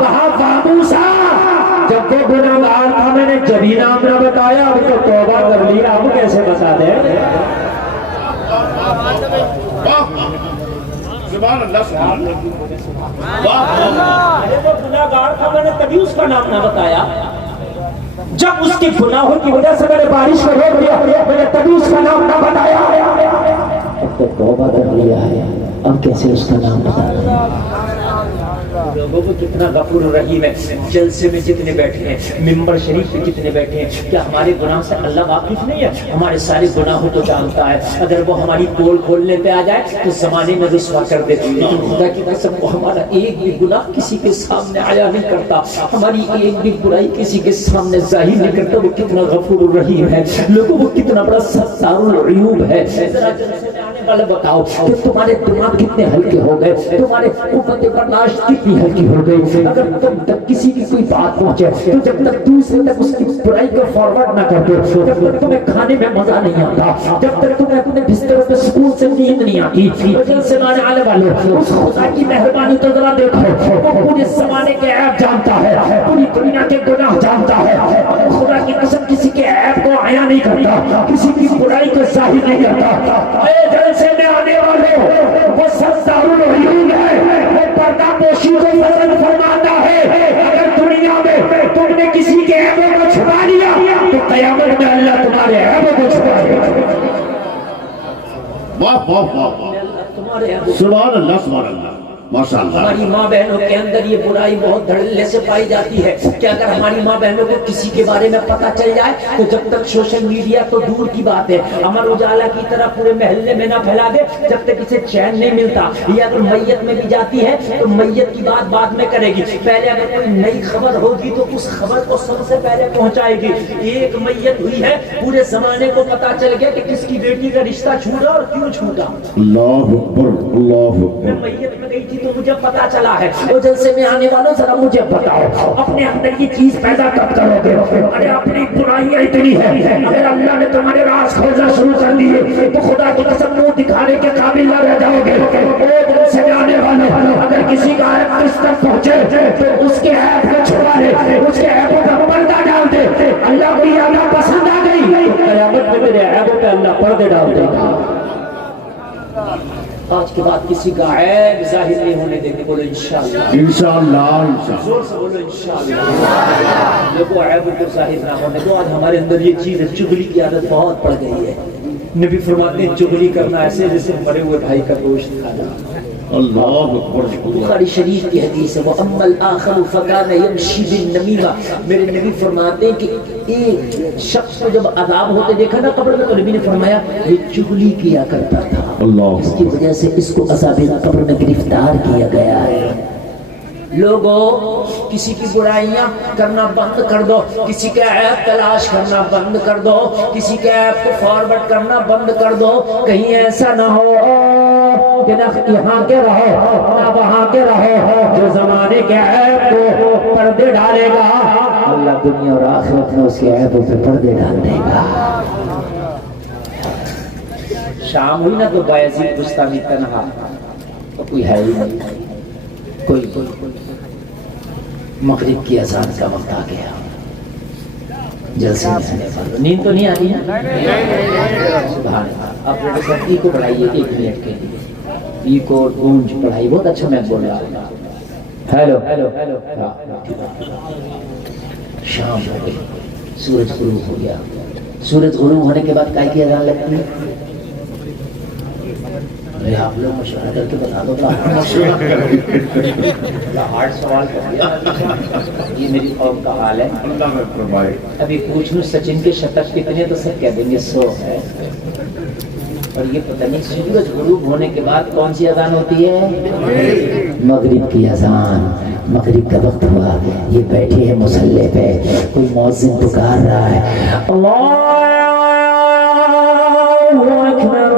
کہا واہ موسیٰ, جب وہ گناہگار تھا میں نے جبھی نام نہ بتایا, اب تو توبہ کر لیا, اب کیسے بتا دیں. سبحان اللہ سبحان اللہ. ارے وہ گناہگار تھا میں نے تبھی اس کا نام نہ بتایا. جب اس کے گناہوں کی وجہ سے میں نے بارش کو روک دیا میں نے تبھی اس کا نام نہ بتایا. اب تو توبہ کر لیا ہے, اب کیسے اس کا نام بتانا. لوگوں کو کتنا غفور رحیم ہے. جلسے میں جتنے بیٹھے ہیں, ممبر شریف میں جتنے بیٹھے ہیں, کیا ہمارے گناہ سے اللہ واقف نہیں ہے؟ ہمارے سارے گناہوں کو جانتا ہے. اگر وہ ہماری پول کھولنے پہ آ جائے تو زمانے میں رسوا کر دے, لیکن خدا کی قسم وہ ہمارا ایک بھی گناہ کسی کے سامنے آیا نہیں کرتا, ہماری ایک بھی برائی کسی کے سامنے ظاہر نہیں کرتا. وہ کتنا غفور رحیم ہے. لوگوں وہ کتنا بڑا ستار العیوب ہے. ذرا جلسے میں آنے والے بتاؤ کہ تمہارے دماغ کتنے ہلکے ہو گئے, تمہارے قوت برداشت کتنی ہلکی ہو گئی. اگر تم تک کسی کی کوئی بات پہنچے تو جب تک دوسرے تک اس کی برائی کو فارورڈ نہ کر دو, جب تک تمہیں کھانے میں مزہ نہیں آتا, جب تک تمہیں اپنے بستروں پہ سکون سے نیند نہیں آتی. جلسے میں آنے والے اس خدا کی مہربانی تو ذرا دیکھو, وہ پورے زمانے کے عیب جانتا ہے, پوری دنیا کے گناہ جانتا ہے. خدا کی قسم کسی کے عیب کو عیاں نہیں کرتا, کسی کی برائی کو ظاہر نہیں کرتا. اے جلسے میں آنے والے وہ ستار العیوب ہے, وہ پردہ پوشی کو پسند فرماتا ہے. اگر دنیا میں تم نے کسی کے عیبوں کو چھپا لیا تو قیامت میں اللہ تمہارے عیبوں کو چھپا لیا. واہ واہ واہ واہ. سبحان اللہ سبحان اللہ ماشاء اللہ. ہماری ماں بہنوں کے اندر یہ برائی بہت دھڑلے سے پائی جاتی ہے کہ اگر ہماری ماں بہنوں کو کسی کے بارے میں پتہ چل جائے تو جب تک سوشل میڈیا تو دور کی بات ہے, امر اجالا کی طرح پورے محلے میں نہ پھیلا دے جب تک اسے چین نہیں ملتا. یا اگر میت میں بھی جاتی ہے تو میت کی بات بعد میں کرے گی, پہلے اگر کوئی نئی خبر ہوگی تو اس خبر کو سب سے پہلے پہنچائے گی. ایک میت ہوئی ہے, پورے زمانے کو پتہ چل گیا کہ کس کی بیٹی کا رشتہ چھوٹا اور کیوں چھوٹا. اللہ اکبر اللہ میں اکبر. میت میں گئی تھی تو مجھے پتا چلا ہے. وہ جلسے میں آنے والوں ذرا مجھے بتاؤ اپنے اندر یہ چیز پیدا کب کرو گے؟ ارے اپنی برائیاں اتنی ہے, اگر اللہ نے تمہارے راز کھولنا شروع کر دیے تو خدا کی قسم منہ دکھانے کے قابل نہ رہ جاؤ گے. وہ جلسے میں آنے والوں اگر کسی کا عیب کس تک پہنچے تو اس کے عیب کو چھپا لے, اس کے عیبوں کا پردہ ڈال دے. اللہ کو یہ اللہ پسند آ گئی, قیامت میں میرے عیبوں پہ اللہ پردے ڈال دے گا. آج کے بعد کسی کا عیب ظاہر نہیں ہونے دیں گے. بولو انشاءاللہ انشاءاللہ. زور سے بولو انشاءاللہ. لوگوں عیب کو ظاہر نہ ہونے دو. آج ہمارے اندر یہ چیز ہے, چغلی کی عادت بہت پڑ گئی ہے. نبی فرماتے ہیں چغلی کرنا ایسے جیسے مرے ہوئے بھائی کا گوشت کھانا. اللہ اکبر. بخاری شریف کی حدیث ہے, وَأَمَّا الْآخَرُ فَكَانَ يَمْشِي بِالنَّمِيمَةِ. میرے نبی فرماتے ہیں کہ ایک شخص کو جب عذاب ہوتے دیکھا نا قبر میں تو نبی نے فرمایا یہ چغلی کیا کرتا تھا, اس کی وجہ سے اس کو عذاب قبر میں گرفتار کیا گیا ہے. لوگوں کسی کی برائیاں کرنا بند کر دو, کسی کا عیب تلاش کرنا بند کر دو, کسی کے عیب کو فارورڈ کرنا بند کر دو. کہیں ایسا نہ ہو کہ نہ یہاں کے رہو نہ وہاں کے رہو, جو زمانے کے عیب کو پردے ڈالے گا اللہ دنیا اور آخرت میں اس کے عیبوں پہ پردے ڈال دے گا. شام ہوئی نا تو بایزید بستانی تنہا, تو کوئی ہے ہی نہیں, کوئی مغرب کی اذان کا وقت آ گیا. جلسے میں آنے والوں نیند تو نہیں آتی ہے. سبحان اللہ. آپ لوگ سب ای کو بڑھائیے 1 منٹ کے لیے, ای کو گونج پڑھائی. بہت اچھا میں بول رہا ہوں. Hello hello hello. شام ہو گئی, سورج غروب ہو گیا. سورج غروب ہونے کے بعد کائی کی اذان لگتی ہے؟ ارے آپ لوگ مشورہ کر کے بتا دو، بڑا ہارڈ سوال کر دیا۔ یہ میری قوم کا حال ہے۔ ابھی پوچھ لوں سچن کے شتک کتنے، تو سب کہہ دیں گے 100 ہے۔ اور یہ پتہ نہیں سورج غروب ہونے کے بعد کون سی اذان ہوتی ہے؟ مغرب کی اذان۔ مغرب کا وقت ہوا، یہ بیٹھے ہیں مصلی پہ، کوئی مؤذن پکار رہا ہے، اللہ اکبر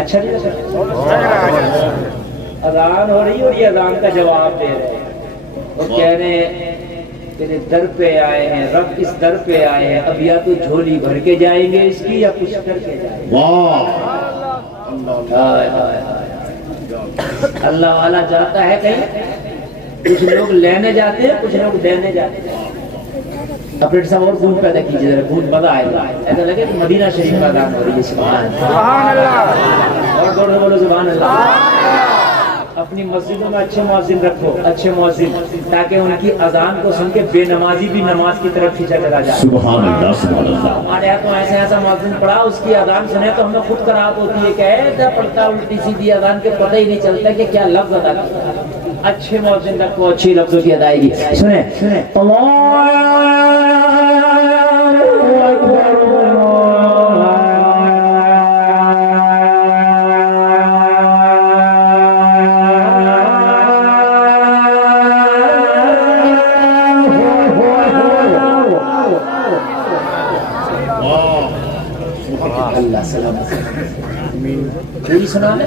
اچھا جی، اذان ہو رہی اور یہ اذان کا جواب دے رہے ہیں اور کہہ رہے ہیں تیرے در پہ آئے ہیں رب، اس در پہ آئے ہیں، اب یا تو جھولی بھر کے جائیں گے اس کی یا کچھ کر کے جائیں گے۔ اللہ والا جاتا ہے کہیں، کچھ لوگ لینے جاتے ہیں، کچھ لوگ دینے جاتے ہیں۔ اپنے صاحب اور گونج پیدا کیجیے ذرا، گونج مزہ آئے گا، ایسا لگے کہ مدینہ شریف کا اذان ہو رہی ہے۔ سبحان اللہ، اور زور سے بولو سبحان اللہ۔ اپنی مسجدوں میں اچھے مؤذن رکھو، اچھے مؤذن، تاکہ ان کی اذان کو سن کے بے نمازی بھی نماز کی طرف کھینچا چلا جائے۔ سبحان اللہ سبحان اللہ۔ ہمارے یہاں تو ایسا مؤذن پڑا، اس کی اذان سنے تو ہمیں خود کراہت ہوتی ہے کہ ایسا پڑھتا الٹی سیدھی اذان کے پتہ ہی نہیں چلتا کہ کیا لفظ ادا کرتا ہے۔ اچھے مؤذن رکھو، اچھی لفظوں کی ادائیگی۔ سنیں اللہ سلامت پوری سنا لیں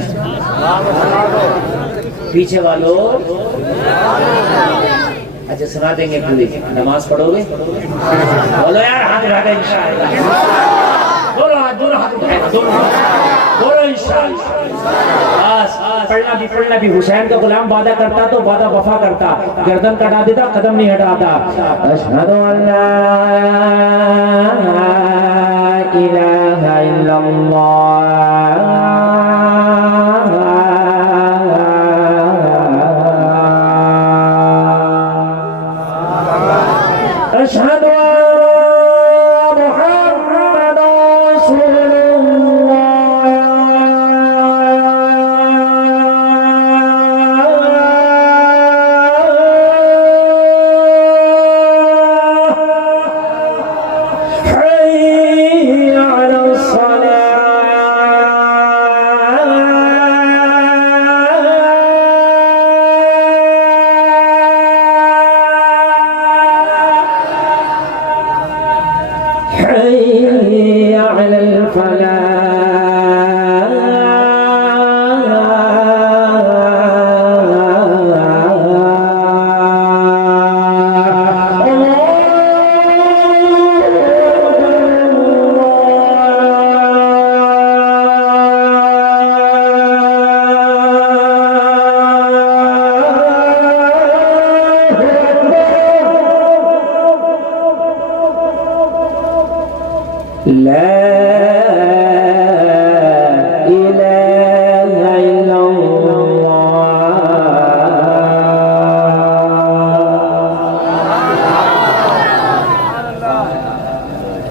پیچھے والوں، اچھا سنا دیں گے پوری۔ نماز پڑھو گے؟ بولو یار، ہاتھ اٹھا دیں انشاءاللہ، دونوں ہاتھ اٹھائے، بولو انشاءاللہ۔ پڑھنا بھی حسین کا غلام وعدہ کرتا تو وعدہ وفا کرتا، گردن کٹا دیتا قدم نہیں ہٹاتا۔ اشہد ان لا الہ الا اللہ اشہد ان محمد رسول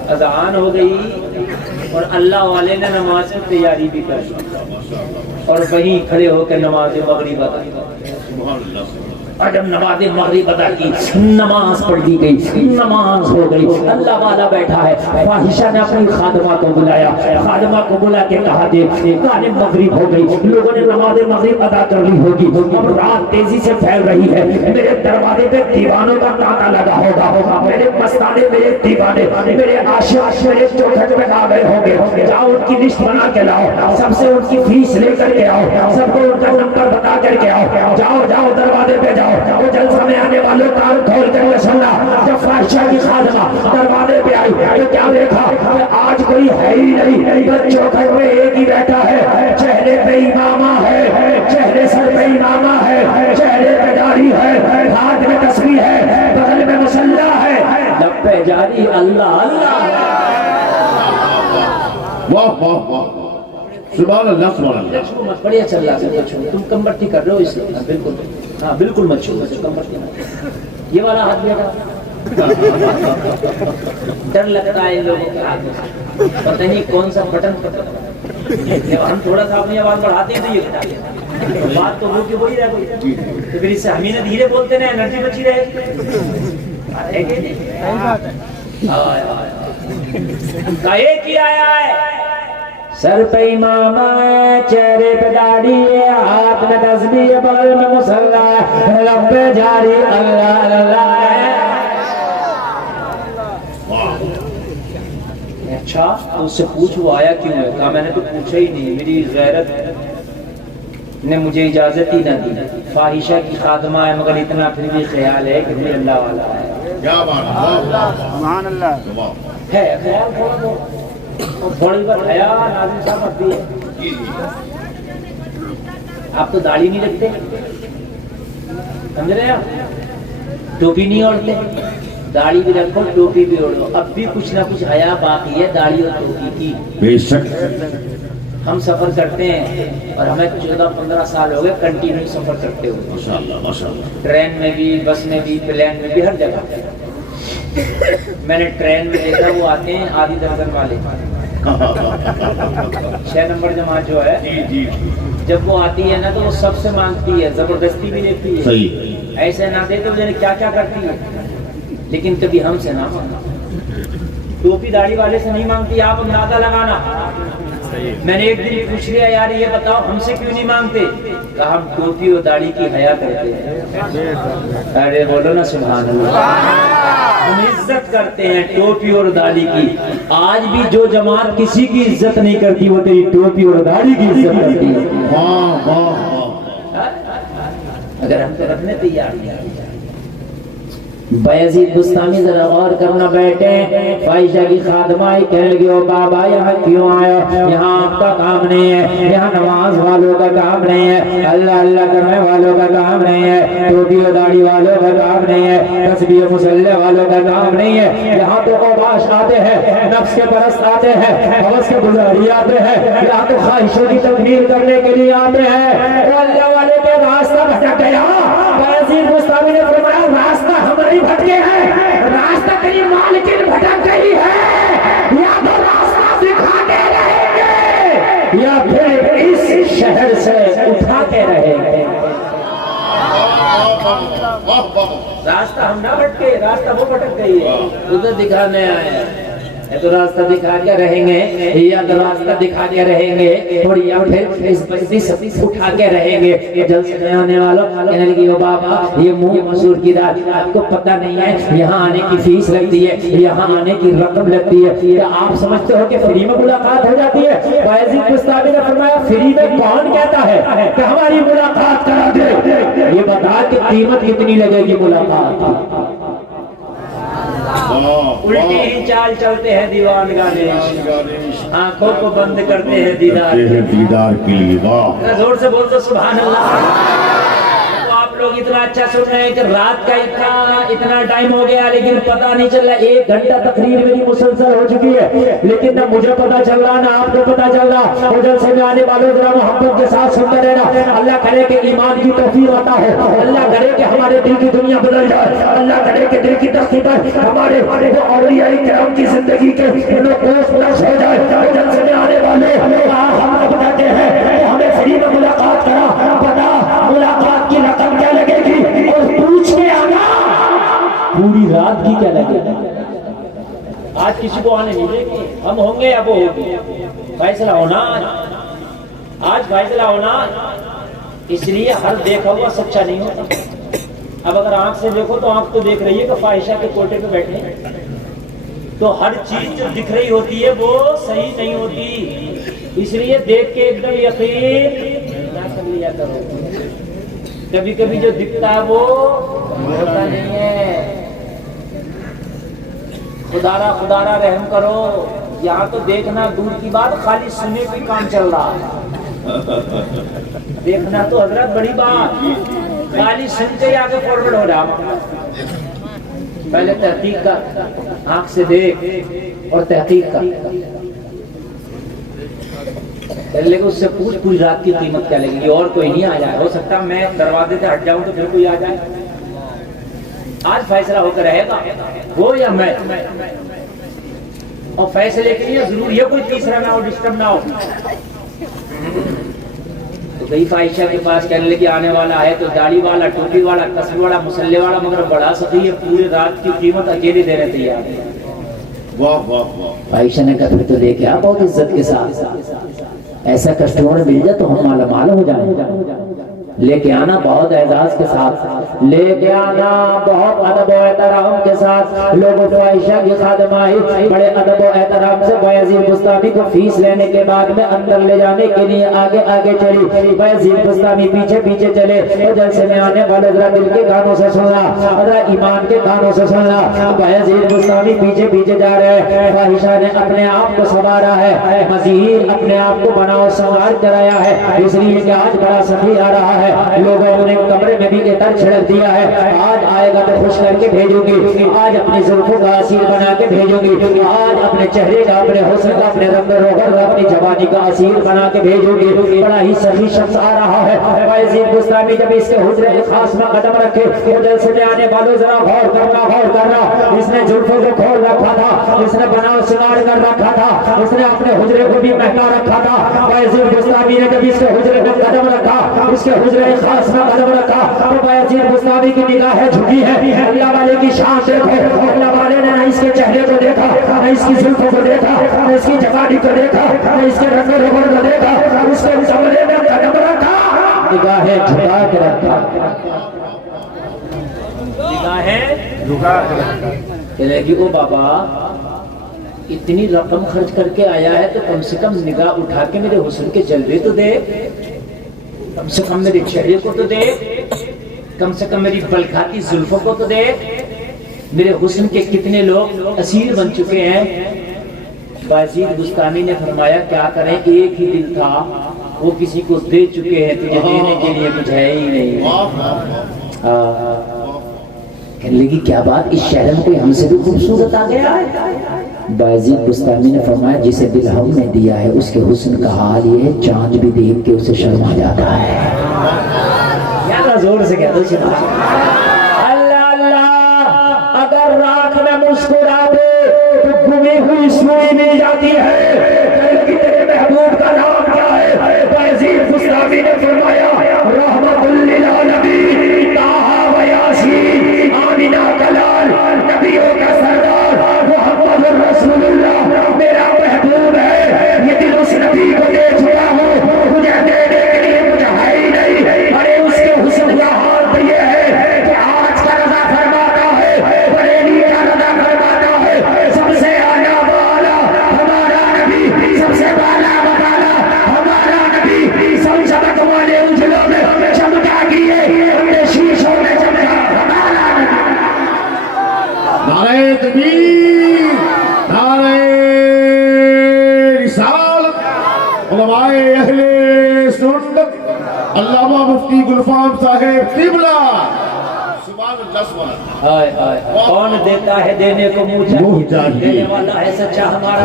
اذان ہو گئی اور اللہ والے نے نماز کی تیاری بھی کر لی اور وہیں کھڑے ہو کے نماز مغرب ادا کی۔ اور جب نماز مغرب ادا کی، نماز پڑھ دی گئی، نماز ہو گئی، اللہ والا بیٹھا ہے، فاحشہ نے اپنی خادمہ کو بلایا، خادمہ کو بلا کے کہا دے کہانی مغرب ہو گئی، لوگوں نے نماز مغرب ادا کر لی ہوگی، اب رات تیزی سے پھیل رہی ہے، میرے دروازے پہ دیوانوں کا تالا لگا ہوگا، میرے مستانے، میرے دیوانے، میرے عاشق میرے چوکھٹ پہ آ گئے ہوں گے، جاؤ ان کی لسٹ بنا کے لاؤ، سب سے ان کی فیس لے کر کے آؤ، سب کو ان کا نمبر بتا کر کے آؤ، جاؤ دروازے پہ جاؤ، وہ جلسہ میں آنے والوں کان کھول کر کے سننا۔ جب فاحشہ کی خادمہ دروازے پہ آئی تو کیا دیکھا کہ آج کوئی ہے ہی نہیں، بس چوکھٹ میں ایک ہی بیٹھا ہے، چہرے پہ امامہ ہے، چہرے سر پہ امامہ ہے، چہرے پہ داڑھی ہے، ہاتھ میں تسبیح ہے، بغل میں مصلی ہے، لب پہ جاری اللہ اللہ۔ واہ واہ واہ، سبحان اللہ سبحان اللہ چھو مت، بڑی اچھا اللہ سے چھو، تم کمبرتی کر رہے ہو اس لیے، بالکل ہاں بالکل مت چھو، کمبرتی مت، یہ والا ہاتھ بیٹا ڈر لگتا ہے ان لوگوں کے ہاتھوں سے، پتہ نہیں کون سا بٹن جب ہم تھوڑا سا اپنی آواز بڑھاتے ہیں تو یہ گھٹا لیتے ہیں، بات تو وہ کہ وہی رہ گئی، تو پھر اس سے ہمیں نہ دھیرے بولتے نا انرجی بچی رہے گی، ایک ہی آیا ہے، سر پہ امام ہے، چہرے پہ داڑھی ہے، ہاتھ میں تسبیح، بغل میں مصلی ہے، لب پہ جاری اللہ اللہ ہے۔ اچھا تو اس سے پوچھ وہ آیا کیوں ہے؟ کہا میں نے تو پوچھا ہی نہیں، میری غیرت نے مجھے اجازت ہی نہ دی، فاحشہ کی خادمہ ہے مگر اتنا پھر بھی خیال ہے کہ بھی اللہ والا ہے، کیا بات ہے، سبحان اللہ ہے خیال تھوڑا بہت، تھوڑی بہت حیا ناظم صاحب آتی ہے۔ آپ تو داڑھی نہیں رکھتے، سمجھ رہے ہیں آپ، ٹوپی نہیں اوڑھتے، داڑھی بھی رکھو ٹوپی بھی اوڑھو، اب بھی کچھ نہ کچھ حیا باقی ہے داڑھی اور ٹوپی کی۔ بے شک ہم سفر کرتے ہیں اور ہمیں 14-15 سال ہو گئے کنٹینیو سفر کرتے ہوئے، ماشاءاللہ ماشاءاللہ، ٹرین میں بھی، بس میں بھی، پلین میں بھی، ہر جگہ۔ میں نے ٹرین میں دیکھا وہ آتے ہیں آدھی درجن والے 6 نمبر جماعت جو ہے، جی جی جب وہ آتی ہے نا تو وہ سب سے مانگتی ہے، زبردستی بھی دیتی ہے، صحیح، ایسے نہ دے تو جانے کیا کیا کرتی ہے، لیکن کبھی ہم سے نہ مانگا، ٹوپی داڑھی والے سے نہیں مانگتی، آپ اندازہ لگانا۔ میں نے ایک دن پوچھ لیا یار یہ بتاؤ ہم سے کیوں نہیں مانگتے؟ کہا ہم ٹوپی اور داڑھی کی حیا کرتے ہیں۔ ارے بولو نا سبحان اللہ، ہم عزت کرتے ہیں ٹوپی اور داڑھی کی۔ آج بھی جو جماعت کسی کی عزت نہیں کرتی وہ تیری ٹوپی اور داڑھی کی عزت کرتی ہے۔ واہ واہ واہ، اگر ہم تو رکھنے تیار نہیں۔ بایزید بستامی ذرا غور کرنا، بیٹھے فاحشہ کی خادمہ آئی، کہنے لگی او بابا یہاں کیوں آیا؟ یہاں آپ کا کام نہیں ہے، یہاں نماز والوں کا کام نہیں ہے، اللہ اللہ کرنے والوں کا کام نہیں ہے، ٹوپی و داڑھی والوں کا کام نہیں ہے، تسبیح و مصلی والوں کا کام نہیں ہے، یہاں تو اوباش آتے ہیں، نفس کے پرست آتے ہیں، ہوس کے گزاری آتے ہیں، یہاں تو خواہشوں کی تکمیل کرنے کے لیے آتے ہیں۔ اللہ والے کے راستہ بھٹک گیا، بایزید بستامی نے فرمایا راستہ ہم نہیں بھٹکے ہیں، راستہ تیری مالکن بھٹک گئی ہے، یا تو راستہ دکھاتے رہیں گے یا پھر اس شہر سے اٹھا کے رہیں گے۔ راستہ ہم نہ بھٹکے، راستہ وہ بھٹک گئی ہے، ادھر دکھانے آئے ہیں، یا تو راستہ دکھا کے رہیں گے یا تو راستہ دکھا کے رہیں گے، تھوڑی یا پھر اس اٹھا کے رہیں گے۔ جلسے میں آنے والوں کہنے لگی او بابا یہ منہ مسور کی رات، آپ کو پتہ نہیں ہے یہاں آنے کی فیس لگتی ہے، یہاں آنے کی رقم لگتی ہے، کیا آپ سمجھتے ہو کہ فری میں ملاقات ہو جاتی ہے؟ بایزید بستامی نے فرمایا فری میں کون کہتا ہے کہ ہماری ملاقات کرا دے؟ یہ بتا کہ قیمت کتنی لگے گی ملاقات۔ الٹی ہی چال چلتے ہیں دیوان گانے، آنکھوں کو بند کرتے ہیں دیدار دیدار کے لیے، واہ، زور سے بول دو سبحان اللہ۔ تو آپ لوگ اتنا اچھا سن رہے ہیں کہ رات کا اتنا ٹائم ہو گیا لیکن پتہ نہیں چل رہا، 1 گھنٹہ تقریر میری مسلسل ہو چکی ہے لیکن نہ مجھے پتہ چل رہا نہ آپ کو پتہ چل رہا۔ اور جلسے میں آنے والوں ذرا محبت کے ساتھ سنتے رہنا، اللہ کرے کہ ایمان کی توفیق عطا ہو، اللہ کرے کہ ہمارے دل کی دنیا بدل جائے، اللہ کرے کہ دل کی تختی پر ہمارے اولیاء کرام کی زندگی کے نقوش نقش ہو جائے۔ جلسے میں آنے والے ہم لوگ کہتے ہیں کہ ہمیں فری میں ملاقات کرا، پتا ملاقات کی رقم کیا لگے گی اور پوچھ کے آنا پوری رات کی کیا لگے گی۔ آج کسی کو آنے نہیں دے گی، ہم ہوں گے یا وہ ہوگی، فیصلہ ہونا آج فیصلہ ہونا۔ اس لیے ہر دیکھا ہوا سچا نہیں ہوتا۔ اب اگر آنکھ سے دیکھو تو آنکھ تو دیکھ رہی ہے کہ فاحشہ کے کوٹے پہ بیٹھے ہیں، تو ہر چیز جو دکھ رہی ہوتی ہے وہ صحیح نہیں ہوتی، اس لیے دیکھ کے ایک دم یقین نہ کر لیا کرو۔ کبھی کبھی جو دکھتا ہے وہ ہوتا نہیں ہے۔ خدارا رحم کرو، یہاں تو دیکھنا دور کی بات، خالی سنے پہ کام چل رہا ہے، دیکھنا تو حضرت بڑی بات، خالی سن کے آگے فارورڈ ہو رہا۔ پہلے تحقیق کر، آنکھ سے دیکھ اور تحقیق کر۔ لیکن اس سے پوری رات کی قیمت کیا لگے گی، اور کوئی نہیں آ جائے، ہو سکتا ہے میں دروازے سے ہٹ جاؤں تو پھر کوئی آ جائے، آج فیصلہ ہو کر رہے گا وہ یا میں، اور فیصلے کے لیے ضروری ہے کوئی تیسرا نہ ہو، ڈسٹرب نہ ہو۔ تو کئی عائشہ کے پاس کہنے لگی آنے والا ہے تو داڑھی والا، ٹوپی والا، کسب والا، مسلح والا، مگر بڑا سخی ہے، پورے رات کی قیمت اکیلے دینے تیار ہے۔ واہ واہ واہ، عائشہ نے کہا پھر تو لے کے آ بہت عزت کے ساتھ، ایسا کسٹمر مل جائے تو ہم مالا مال ہو جائیں، لے کے آنا بہت اعزاز کے ساتھ، لے کے آنا بہت ادب و احترام کے ساتھ۔ لوگوں فائشہ کی خادمہ آئی، بڑے ادب و احترام سے بایزید بستامی کو فیس لینے کے بعد میں اندر لے جانے کے لیے آگے آگے چلی، بایزید بستامی پیچھے پیچھے چلے، اور جلسے میں آنے والے ذرا دل کے کانوں سے سننا، ذرا ایمان کے کانوں سے سننا، بایزید بستامی پیچھے پیچھے جا رہے ہیں، فائشہ نے اپنے آپ کو سنوارا ہے، مزید اپنے آپ کو بناؤ سنوار کرایا ہے، اس لیے کہ آج بڑا سخی آ رہا ہے، لوگوں نے کمرے میں بھی عطر چھڑک دیا ہے، آج آئے گا تو خوش کر کے بھیجوں گی، آج اپنی زلفوں کا اصیل بنا کے بھیجوں گی، آج اپنے چہرے کا، اپنے حسن کا، اپنے رنگ روغن کا، اپنی جوانی کا اصیل بنا کے بھیجوں گی، بڑا ہی سخی شخص آ رہا ہے۔ بایزید بستامی جب اس کے حجرے خاص میں قدم رکھے، جلسے میں آنے والوں ذرا غور کرنا، اس نے زلفوں کو کھول رکھا تھا، اس نے بناؤ سنگار کر رکھا تھا، اس نے اپنے حجرے کو بھی مہکا رکھا تھا۔ بایزید بستامی نے جب اس کے حجرے میں قدم رکھا، اس کے حجرے خاص میں قدم رکھا، تو بایزید بستامی کی نگاہیں جھکی ہے، اللہ والے کی شان دیکھو، اللہ والے نے نہ اس کے چہرے کو دیکھا، نہ اس کی زلفوں کو دیکھا، نہ اس کی جوانی کو دیکھا، نہ اس کے رنگ روغن کو دیکھا، اس کے چمڑے میں قدم رکھا، نگاہیں جھکا کے رکھا، نگاہیں جھکا کے رکھا۔ کہنے لگی او بابا اتنی رقم خرچ کر کے آیا ہے تو کم سے کم نگاہ اٹھا کے میرے حسن کے جلوے تو دے، کم سے کم میرے چہرے کو تو دے، کم سے کم میری بلکھاتی زلفوں کو تو دے، میرے حسن کے کتنے لوگ اسیر بن چکے ہیں۔ بایزید بستامی نے فرمایا کیا کریں، ایک ہی دل تھا، وہ کسی کو دے چکے ہیں، تجھے دینے کے لیے کچھ ہے ہی نہیں۔ کہنے لگی کیا بات، اس شہر میں کوئی ہم سے بھی خوبصورت آ گیا ہے؟ بایزید بستامی نے فرمایا جسے دل ہم نے دیا ہے اس کے حسن کا حال یہ ہے چاند بھی دیکھ کے اسے شرما جاتا ہے۔ یا زور سے کہہ دو اللہ اللہ، اگر راکھ میں مسکرا دے تو گمی ہوئی سوئی مل جاتی ہے، تیرے محبوب کا نام کیا ہے؟ بایزید بستامی نے فرمایا رحمت للعالمین، طٰہٰ و یاسین، آمینہ کا لال، نبیوں کا سردار محمد رسول اللہ میرا محبوب ہے، یہ دل اس نبی کو دے چکا ہوں، مجھے دینے کے لیے مجھے ہے ہی نہیں۔ ارے اس کے حسن کا حال تو یہ ہے کہ آج کا رضا فرماتا ہے، بریلی کا رضا فرماتا ہے، سب سے اعلیٰ والا ہمارا نبی، سب سے بالا والا ہمارا نبی، سب چمک والے اجلوں میں چمکا کیے اپنے شیشوں میں چمکا ہمارا نبی۔ نعرہ تکبیر، نعرہ رسالت، علماء اہل سنت، علامہ مفتی گلفام صاحب قبلہ، سبحان اللہ سبحان اللہ۔ کون دیتا ہے دینے کو منہ چاہیے، دینے والا ہے سچا ہمارا۔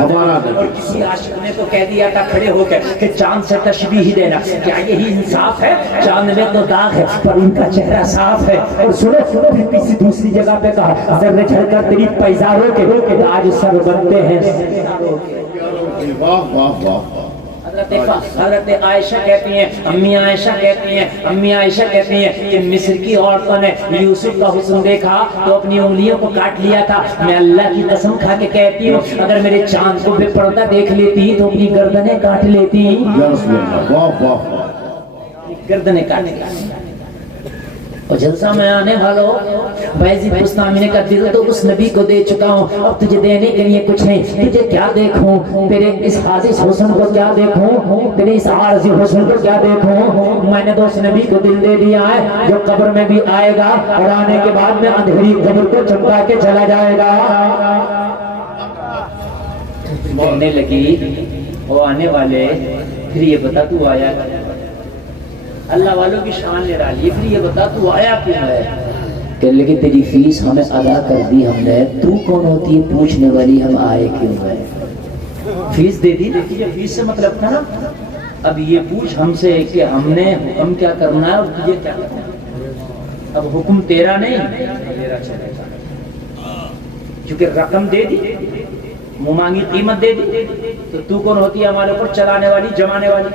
اور کسی عاشق نے تو کہہ دیا تھا کھڑے ہو کے کہ چاند سے تشبیہ ہی دینا، کیا یہی انصاف ہے؟ چاند میں تو داغ ہے پر ان کا چہرہ صاف ہے۔ اور سنو پھر کسی دوسری جگہ پہ کہا ذرے جھڑ کر تیری پیزاروں کے تاج سر بنتے ہیں۔ واہ واہ واہ، حضرت عائشہ کہتی ہیں، امی عائشہ کہتی ہیں کہ مصر کی عورتوں نے یوسف کا حسن دیکھا تو اپنی انگلیوں کو کاٹ لیا تھا۔ میں اللہ کی قسم کھا کے کہتی ہوں اگر میرے چاند کو بے پردہ دیکھ لیتی تو اپنی گردنیں کاٹ لیتی، یا رسول اللہ، واہ واہ واہ، گردنیں کاٹ لیتی۔ اور جلسہ میں آنے والوں بایزید بستامی نے کہا دل تو اس نبی کو دے چکا ہوں، اب تجھے دینے کے لیے کچھ نہیں، تجھے کیا دیکھوں، تیرے اس خالص حسن کو کیا دیکھوں، تیرے اس عارضی حسن کو کیا دیکھوں۔ میں نے تو اس نبی کو دل دے دیا ہے جو قبر میں بھی آئے گا اور آنے کے بعد میں اندھیری قبر کو چمکا کے چلا جائے گا۔ کہنے لگی وہ آنے والے پھر یہ بتا تو آیا، اللہ والوں کی شان لے رہا لیے، پھر یہ بتا تو آیا کیوں ہے؟ کہ لیکن تیری فیس ہمیں ادا کر دی ہم نے، تو کون ہوتی ہے پوچھنے والی ہم آئے کیوں ہے؟ فیس دے دی، دیکھیے فیس سے مطلب تھا نا اب یہ پوچھ ہم سے کہ ہم نے حکم کیا کرنا ہے اور تجھے کیا کرنا ہے. اب حکم تیرا نہیں میرا چلے گا. چونکہ رقم دے دی, منہ مانگی قیمت دے دی, تو کون ہوتی ہے ہمارے اوپر چلانے والی, جمانے والی؟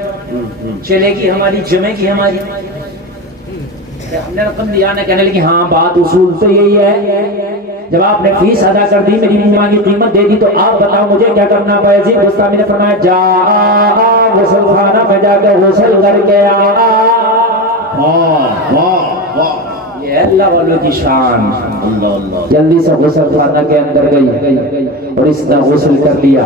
چلے گی ہماری, جمے گی ہماری. ہم نے رقم دیا نہ کہنے لگی ہاں بات اصول تو یہی ہے, جب آپ نے فیس ادا کر دی, میری منہ مانگی قیمت دے دی, تو آپ بتاؤ مجھے کیا کرنا پڑے. یزید بستامی نے فرمایا جا غسل خانہ میں جا کے غسل کر کے آ. واہ واہ واہ, یہ اللہ والوں کی شان. اللہ اللہ. جلدی سے غسل خانہ کے اندر گئی اور اس نے غسل کر لیا,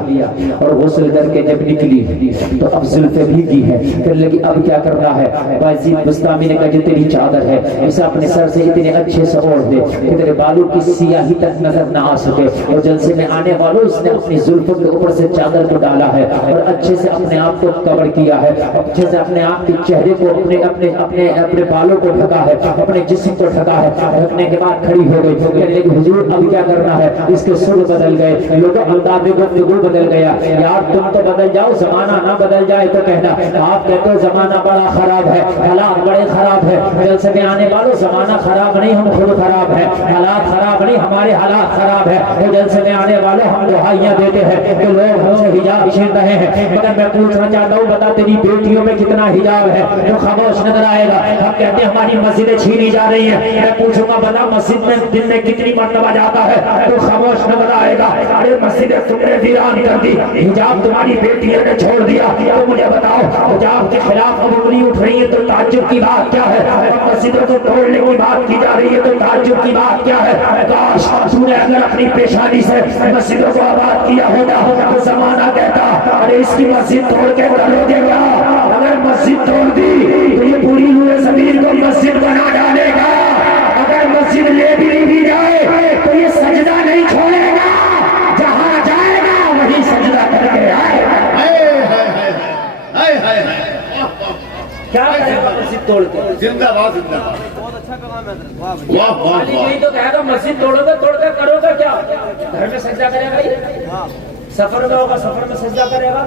اور غسل کر کے جب نکلی تو اب زلفیں بھیگی ہے. پھر لگی اب کیا کرنا ہے. یزید بستامی نے کہا جو تیری چادر ہے اسے اپنے سر سے اتنے اچھے سے اوڑھ دے کہ تیرے بالوں کی سیاہی تک نظر نہ آ سکے. اور جلسے میں آنے والوں اس نے اپنی زلفوں کے اوپر سے چادر کو ڈالا ہے اور اچھے سے اپنے آپ کو کور کیا ہے, اچھے سے اپنے آپ کے چہرے کو, اپنے بالوں کو ڈھکا ہے, اپنے جسم کو ڈھکا ہے. ڈھکنے کے بعد کھڑی ہو گئی. لیکن حضور اب کیا کرنا ہے. اس کے سر بدل گئے, لوگوں انداز گفتگو بدل گیا. یار تم تو بدل جاؤ, زمانہ نہ بدل جائے تو کہنا. آپ کہتے ہو زمانہ بڑا خراب ہے, حالات بڑے خراب ہے. جلسے میں آنے والوں زمانہ خراب نہیں, ہم خود خراب ہے. حالات خراب نہیں, ہمارے حالات خراب ہے. جلسے میں آنے والوں ہم دہائیاں دیتے ہیں کہ لوگ ہم سے حجاب چھین رہے ہیں, مگر میں پوچھنا چاہتا ہوں بتا تیری بیٹیوں میں کتنا حجاب ہے جو خاموش نظر آئے گا. ہم کہتے ہیں ہماری مسجدیں چھینی جا رہی ہیں, میں پوچھوں گا بتا مسجد میں دن میں کتنی مرتبہ جاتا ہے تو خاموش نظر آئے گا. ارے مسجد تم نے ویران کر دی, حجاب تمہاری بیٹیوں نے چھوڑ دیا, تو مجھے بتاؤ حجاب کے خلاف اب انگلی اٹھ رہی ہے تو تعجب کی بات کیا ہے. مسجدوں کو توڑنے کی بات کی جا رہی ہے تو تعجب کی بات کیا ہے. کاش تم نے اگر اپنی پیشانی سے مسجدوں کو آباد کیا ہوتا تو زمانہ کہتا ارے اس کی مسجد توڑ کے ڈالو دے گا. اگر مسجد توڑ دی تو یہ پوری ہوئے زمین کو مسجد بنا ڈالے گا. اگر مسجد لے بھی جائے تو یہ سجدہ نہیں چھوڑے گا, جہاں جائے گا وہی سجدہ کر کے آئے گا. کیا کرے گا مسجد توڑ کے؟ زندہ باد زندہ باد. بہت اچھا کلام ہے. واہ بھائی. واہ واہ خالی نہیں تو کہے گا مسجد توڑو گے, توڑ کے کرو گے کیا؟ گھر میں سجدہ کرے گا یہ, سفر میں ہوگا سفر میں سجدہ کرے گا,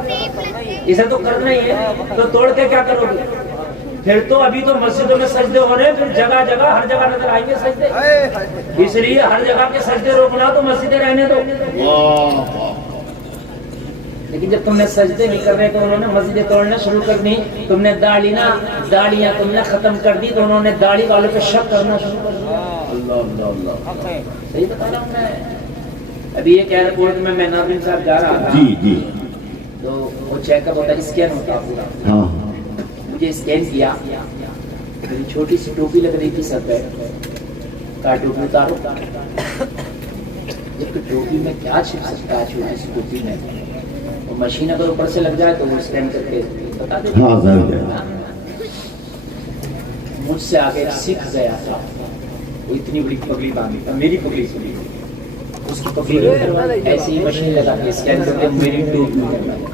اسے تو کرنا ہی ہے. تو توڑ کے کیا کرو گے؟ پھر تو ابھی تو مسجدوں میں سجدے ہو رہے ہیں, پھر جگہ جگہ ہر جگہ نظر آئیں گے سجدے. اس لیے ہر جگہ کے سجدے روکنا تو مسجدیں رہنے دو. لیکن جب تم نے سجدے نہیں کر رہے تو انہوں نے مسجدیں توڑنا شروع کر دی. تم نے داڑیاں تم نے ختم کر دی تو انہوں نے داڑھی والوں پہ شک کرنا شروع کر دیا. اللہ اللہ. صحیح بتا رہا ہوں میں. ابھی ایک ایئرپورٹ میں ناظرین صاحب جا رہا تھا, جی جی, تو وہ چیک اپ ہوتا ہے, اسکین ہوتا پورا. ہاں مجھے اسکین کیا, میری چھوٹی سی ٹوپی لگ رہی تھی سر پہ, کہا ٹوپی اتارو. جبکہ ٹوپی میں کیا چھپ سکتا ہے چھوٹی سی ٹوپی میں, وہ مشین اگر اوپر سے لگ جائے تو وہ اسکین کر کے بتا دے. ہاں ضرور. مجھ سے آگے سکھ گیا تھا, وہ اتنی بڑی پگڑی باندھی تھا, میری پگڑی سنی, اس کی پگڑی ایسی ہی مشین لگا کے اسکین کرتے میری ٹوپی اتروائی.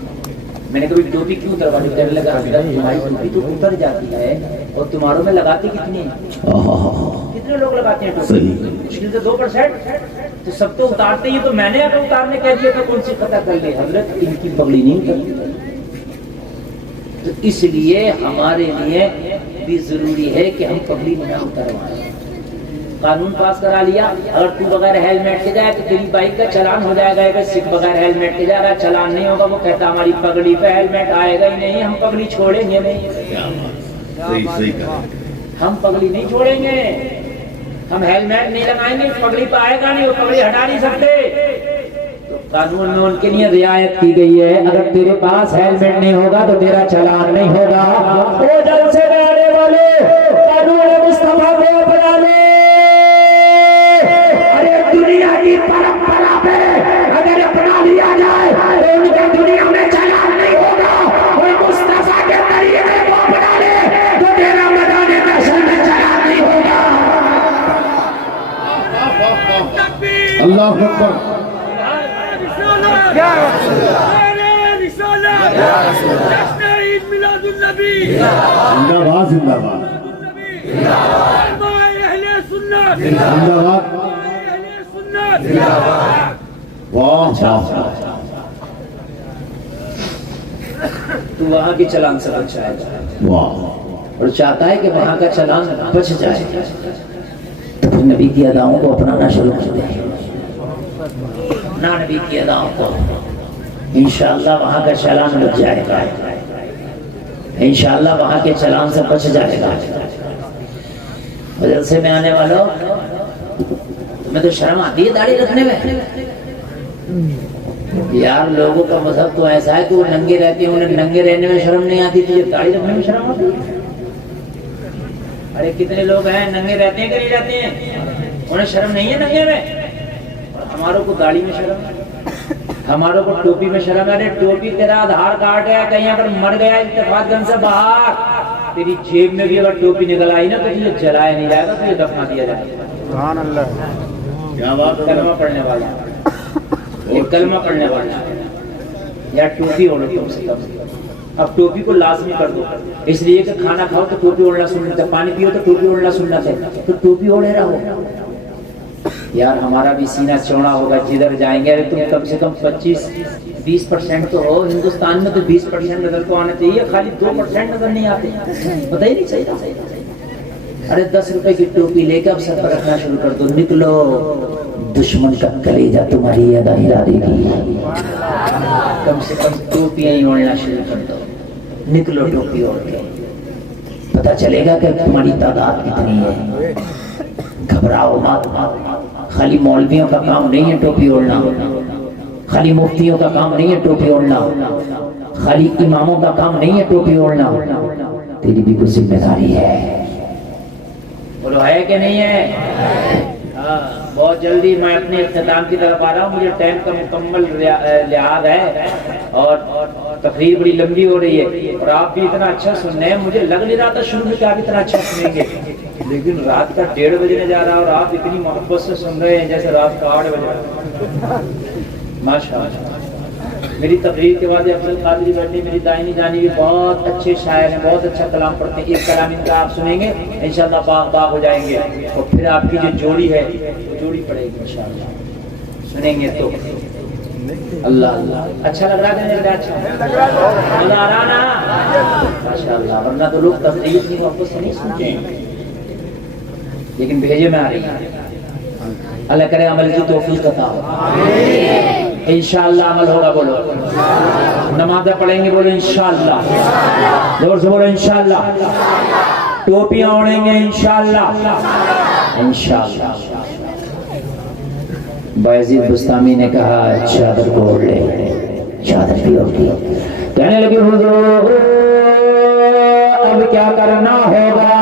میں نے کبھی ٹوپی کیوں اتروائی, ڈر لگا تمہاری ٹوپی تو اتر جاتی ہے اور تمہاروں میں لگاتے کتنی ہیں, کتنے لوگ لگاتے ہیں ٹوپی, مشکل سے 2%, تو سب تو اتارتے ہی. تو میں نے اگر اتارنے کہہ دیا تو کون سی قطع کر لی حضرت, ان کی پگڑی نہیں اترتی. تو اس لیے ہمارے لیے بھی ضروری ہے کہ ہم پگڑی نہ اتروائیں. قانون پاس کرا لیا, اگر تو بغیر ہیلمٹ کے جائے تو تیری بائک کا چلان ہو جائے گا. اگر سکھ بغیر ہیلمٹ کے جائے گا چلان نہیں ہوگا, وہ کہتا ہماری پگڑی پہ ہیلمٹ آئے گا ہی نہیں, ہم پگڑی چھوڑیں گے نہیں. ہم پگڑی نہیں چھوڑیں گے, ہم ہیلمٹ نہیں لگائیں گے, پگڑی پہ آئے گا نہیں, وہ پگڑی ہٹا نہیں سکتے. تو قانون میں ان کے لیے رعایت کی گئی ہے, اگر تیرے پاس ہیلمٹ نہیں ہوگا تو تیرا چلان نہیں ہوگا. وہ جلسے میں آنے والے قانون مصطفیٰ کو اپنا لے. دنیا کی پرمپرا پہ اگر اپنا لیا جائے تو ان کے دنیا میں چلان نہیں ہوگا. اور مصطفیٰ کے طریقے کو اپنا لے تو تیرا مدانے محشر میں چلان نہیں ہوگا. اللہ اکبر. زندہ باد زندہ باد زندہ باد. واہ واہ. تو وہاں کی چلان سے بچ جائے گا واہ اور چاہتا ہے کہ وہاں کا چلان بچ جائے، تو پھر نبی کی اداؤں کو اپنانا شروع کر دے، اپنا نبی کی اداؤں کو، انشاءاللہ وہاں کا چلان بچ جائے گا، انشاءاللہ وہاں کے چلان سے بچ جائے گا۔ جلسے میں آنے والوں، تمہیں تو شرم آتی ہے داڑھی رکھنے میں؟ یار لوگوں کا مذہب تو ایسا ہے کہ وہ ننگے رہتے ہیں، انہیں ننگے رہنے میں شرم نہیں آتی، تجھے داڑھی رکھنے میں شرم آتی ہے؟ ارے کتنے لوگ ہیں ننگے رہتے ہیں کہ نہیں رہتے ہیں، انہیں شرم نہیں ہے ننگے میں، ہماروں کو داڑھی میں شرم ہے، ہماروں کو ٹوپی میں شرم ہے۔ ارے ٹوپی تیرا آدھار کارڈ ہے، کہیں اگر مر گیا اتفاق گنج سے باہر، تیری جیب میں بھی اگر ٹوپی نکل آئی نا تو تجھے جلایا نہیں جائے گا، تجھے دفنا دیا جائے گا۔ سبحان اللہ، کیا بات ہے؟ کلمہ پڑھنے والا، ایک کلمہ پڑھنے والا، یا ٹوپی اوڑھو تم سے کم۔ اب ٹوپی کو لازمی کر دو، اس لیے کہ کھانا کھاؤ تو ٹوپی اوڑھنا سنت ہے، پانی پیو تو ٹوپی اوڑھنا سنت ہے، تو ٹوپی اوڑھے رہو۔ یار ہمارا بھی سینہ چوڑا ہوگا، جدھر جائیں گے تم کم سے کم 25-20% تو ہو، ہندوستان میں تو 20% نظر تو آنا چاہیے، خالی 2% نظر نہیں آتے، پتہ ہی نہیں چاہیے۔ ارے 10 روپے کی ٹوپی لے کے اب سر پر رکھنا شروع کر دو، نکلو، دشمن کا کلیجہ تمہاری ادا ہلا دے گی، کم سے کم ٹوپیاں ہی اوڑھنا شروع کر دو، نکلو ٹوپی اوڑھ کے، پتہ چلے گا کہ تمہاری تعداد کتنی ہے۔ گھبراؤ مت، خالی مولویوں کا کام نہیں ہے ٹوپی اوڑھنا، خالی مفتیوں کا کام نہیں ہے ٹوپی اوڑھنا، خالی اماموں کا کام نہیں ہے ٹوپی اوڑھنا، تیری بھی کوئی ذمہ داری ہے، بولو ہے کہ نہیں ہے؟ ہاں بہت جلدی میں اپنے اختتام کی طرف آ رہا ہوں، مجھے ٹائم کا مکمل لحاظ ہے اور تقریر بڑی لمبی ہو رہی ہے، اور آپ بھی اتنا اچھا سن رہے ہیں، مجھے لگ نہیں رہا تھا شروع میں کہ آپ اتنا اچھا سنیں گے، لیکن رات کا 1:30 بجنے جا رہا اور آپ اتنی محبت سے سن رہے ہیں جیسے رات کا 8 بجے۔ ماشاء اللہ، میری تقریر کے بعد افضل قادری بھٹی میری دائنی جانی بھی بہت اچھے شاعر ہیں، بہت اچھا کلام پڑھتے ہیں، ایک کلام ان کا آپ سنیں گے انشاءاللہ باغ باغ ہو جائیں گے، اور پھر آپ کی جو جوڑی ہے وہ جوڑی پڑے گی انشاءاللہ، سنیں گے تو اللہ اللہ۔ اچھا لگ رہا ہے کہ اچھا مزہ آ رہا نا؟ ماشاءاللہ، ورنہ تو لوگ تقریر اتنی محبت سے نہیں سنتے ہیں، لیکن بھیجے میں آ رہی ہے، اللہ کرے عمل کی توفیق عطا ہو، انشاءاللہ عمل ہوگا، بولو نمازیں پڑھیں گے، بولو انشاءاللہ، زور سے بولو انشاءاللہ، ٹوپیاں اوڑھیں گے انشاءاللہ، انشاءاللہ۔ بایزید بستامی نے کہا چادر کو اوڑھ لے، چادر بھی اوڑھ لی، کہنے لگے حضور اب کیا کرنا ہوگا؟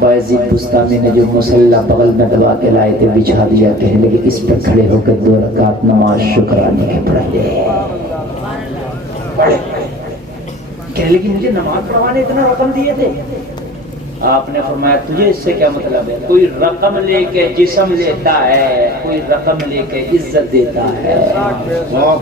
بایزید بستامی نے جو مسلح بغل میں دبا کے لائے تھے بچھا دیا، کہنے لگے اس پر کھڑے ہو کے 2 رکعت نماز شکرانے کے پڑھ لے، کہنے لگے مجھے نماز پڑھوانے اتنا رقم دیے تھے، آپ نے فرمایا تجھے اس سے کیا مطلب ہے؟ کوئی رقم لے کے جسم لیتا ہے، کوئی رقم لے کے عزت دیتا ہے،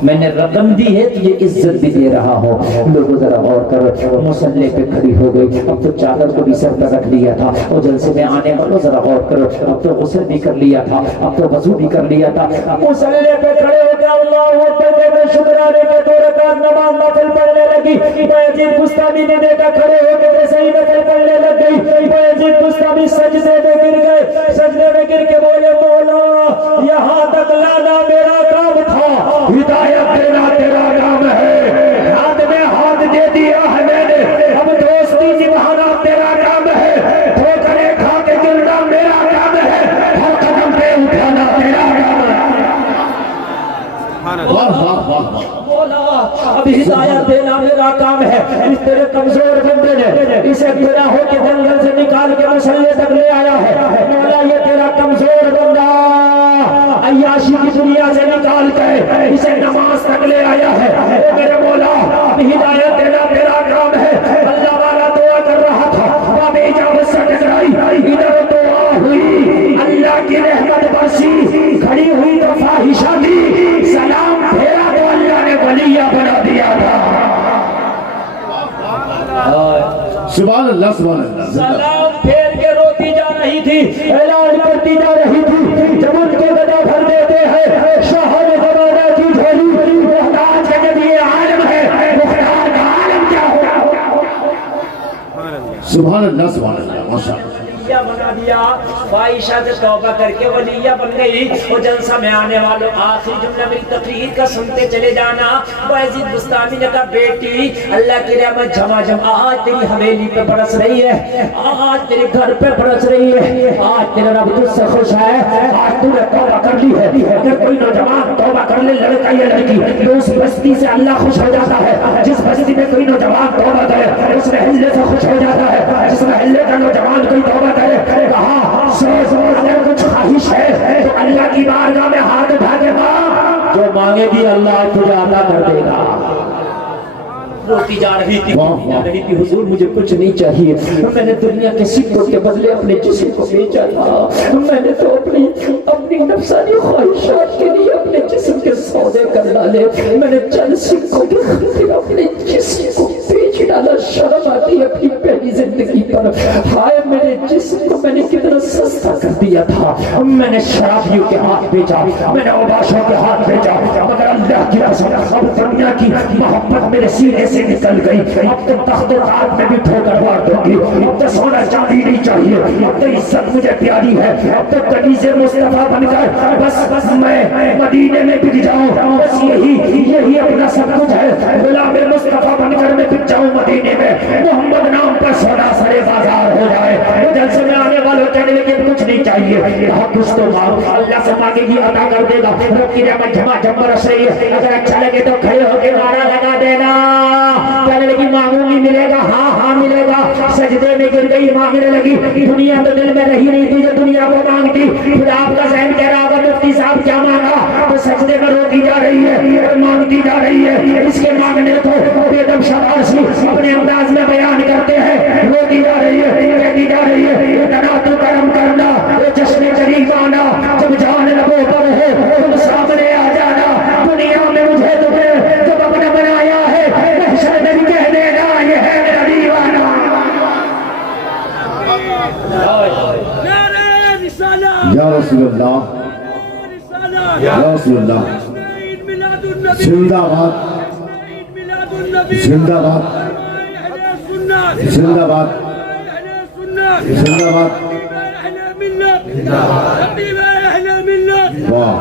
میں نے رقم دی ہے تجھے عزت بھی دے رہا ہوں۔ لوگوں ذرا غور کرو، مصلی پہ کھڑی ہو گئی، اب تو چادر کو بھی سر پر رکھ لیا تھا، اور جلسے میں آنے والوں ذرا غور کرو، اب تو غسل بھی کر لیا تھا، اب تو وضو بھی کر لیا تھا، مصلی پہ کھڑے ہو گیا، اللہ اکبر کہتے شکرانے کے 2 رکعت نماز نفل پڑھنے لگی۔ بایزید بستامی نے دیکھا کھڑے ہو کے جیسے ہی نفل پڑھنے لگ گئی، بایزید بستامی سجدے میں گر گئے، سجدے میں گر کے بولے مولا یہاں تک لانا میرا کام تھا، ہدایت دینا تیرا کام ہے، ہاتھ میں ہاتھ دے دیا ہے میں نے، اب دوستی نبھانا تیرا کام ہے، ٹھوکریں کھا کے گرنا میرا کام ہے، ہر قدم پہ اٹھانا تیرا کام ہے۔ واہ واہ واہ، بولا اب ہدایت دینا میرا کام ہے، اس تیرے کمزور بندے نے اسے گرا ہو کے جنگل سے نکال کے مسلح تک لے آیا ہے، مولا یہ تیرا کمزور بندہ عیاشی کی دنیا سے نکال کے اسے نماز تک لے آیا ہے، اے میرے مولا اب ہدایت دینا تیرا کام ہے۔ اللہ والا دعا کر رہا تھا، باب اجابت سے ٹکرائی، ادھر دعا ہوئی، اللہ کی رحمت برسی، کھڑی ہوئی تو فاحشہ دی، سلام پھیرا تو اللہ نے ولیہ بنا دیا تھا۔ سبحان اللہ سبحان اللہ، سلام پھیر کے روتی جا رہی تھی، اعلان کرتی جا رہی تھی، جب ان کے گدا بھر دیتے ہیں شوہر زمانہ کی جھولی، محتاج کے نبی عالم ماشاء اللہ ولیہ بنا دیا. فائشہ سے توبہ کر کے ولیہ بن گئی. وہ جلسہ میں آنے والوں آخری جملہ میری تقریر کا سنتے چلے جانا. باعزید بستانی نے کہا بیٹی اللہ کی رحمت جھماجھم آج تیری حویلی پہ برس رہی ہے, آج تیرے گھر پہ برس رہی ہے, آج تیرا رب تجھ سے خوش ہے, آج تو نے توبہ کر لی ہے. اگر کوئی نوجوان توبہ کر لے لڑکا یا لڑکی تو اس بستی سے اللہ خوش ہو جاتا ہے. جس بستی میں کوئی نوجوان توبہ کرے اس محلے سے خوش ہو جاتا ہے. جس محلے کا نوجوان کوئی توبہ کرے کہا سوچ اگر کچھ خواہش ہے تو اللہ کی بارگاہ میں ہاتھ اٹھا کے مانگ, جو مانگے گی اللہ تجھے عطا کر دے گا. روتی جا رہی تھی حضور مجھے کچھ نہیں چاہیے, میں نے دنیا کے سکوں کے بدلے اپنے جسم کو بیچا تھا, میں نے تو اپنی نفسانی خواہشات کے لیے اپنے جسم کے سودے کر ڈالے, میں نے چند سکوں کے خاطر اپنے جسم کو بیچ ڈالا. شرم آتی ہے اپنی پہلی زندگی پر, ہائے میرے جسم کو میں نے کتنا سستا کر دیا تھا. میں نے شرابیوں کے ہاتھ بیچا, میں نے اوباشوں کے ہاتھ بیچا, مگر اللہ کی قسم اب دنیا کی محبت میرے سینے سے نکل گئی. اب تو تخت و تاج میں بھی ٹھوکر مار دوں گی. اب تو سونا چاندی نہیں چاہیے, اب تو عزت مجھے پیاری ہے. اب تو کنیز مصطفیٰ بن کر بس میں مدینے میں بک جاؤں, بس یہی اپنا سب کچھ ہے. غلام مصطفیٰ بن کر میں بک جاؤں مدینے میں, محمد نام پر سونا سرے بازار ہو جائے. جلسے میں آنے والوں کہنے لگے کچھ نہیں چاہیے, کچھ تو مانگ, اللہ سے مانگے گی عطا کر دے گا. رب کی رحمت جھماجھم برس رہی ہے, اگر اچھا لگے تو کھڑے ہو کے نعرہ لگا دینا. کہنے لگی مانگوں گی ملے گا, ہاں ہاں ملے گا. سجدے میں گر گئی مانگنے لگی, دنیا تو دل میں رہی نہیں تھی جو دنیا کو مانگتی. پھر آپ کا ذہن کہہ رہا ہوگا مفتی صاحب کیا مانگا, تو سجدے میں روتی جا رہی ہے اور مانگتی جا رہی ہے. اس کے مانگنے کو بیگم شباسی اپنے انداز میں بیان کرتے ہیں. روتی جا رہی ہے, کہتی جا رہی ہے اتنا تو کرم کرنا, جشن قریب آنا, جب جان لبوں پر ہو تم سامنے آ جانا. دنیا میں مجھے تمہیں جب اپنا بنایا ہے محشر میں بھی کہہ دینا یہ ہے میرا دیوانہ. یا رسول اللہ, یا رسول اللہ, زندہ باد, زندہ باد, زندہ باد, زندہ باد. واہ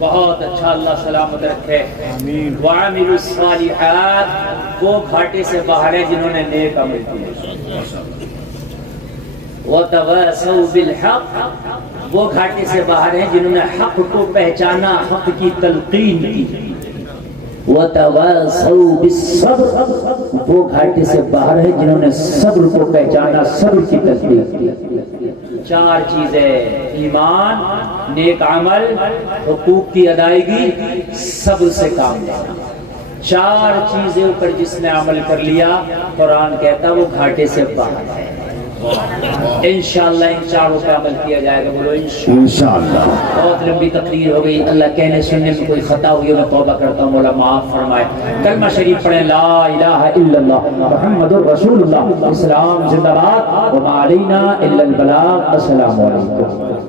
بہت اچھا, اللہ سلامت رکھے. وَعَمِلُوا الصَّالِحَاتِ, وہ گھاٹے سے باہر ہیں جنہوں نے نیک عمل کیے. وَتَوَاسَوْا بِالْحَقِّ, وہ گھاٹے سے باہر ہیں جنہوں نے حق کو پہچانا, حق کی تلقین کی. وَتَوَاسَوْا بِالصَّبْرِ, وہ گھاٹے سے باہر ہیں جنہوں نے صبر کو پہچانا, صبر کی تلقین کی. چار چیزیں, ایمان, نیک عمل, حقوق کی ادائیگی, صبر سے کام لینا. چار چیزیں اوپر جس نے عمل کر لیا قرآن کہتا وہ گھاٹے سے باہر ہے. انشاءاللہ ان چاروں پہ عمل کیا جائے گا. بولو انشاءاللہ. بہت لمبی تقریر ہو گئی, اللہ کہنے سننے میں کوئی خطا ہوئی میں توبہ کرتا ہوں, مولا معاف فرمائے. کلمہ شریف پڑھیں, لا الہ الا اللہ محمد رسول اللہ. اسلام زندہ باد, وما علینا الا البلاغ. السلام علیکم.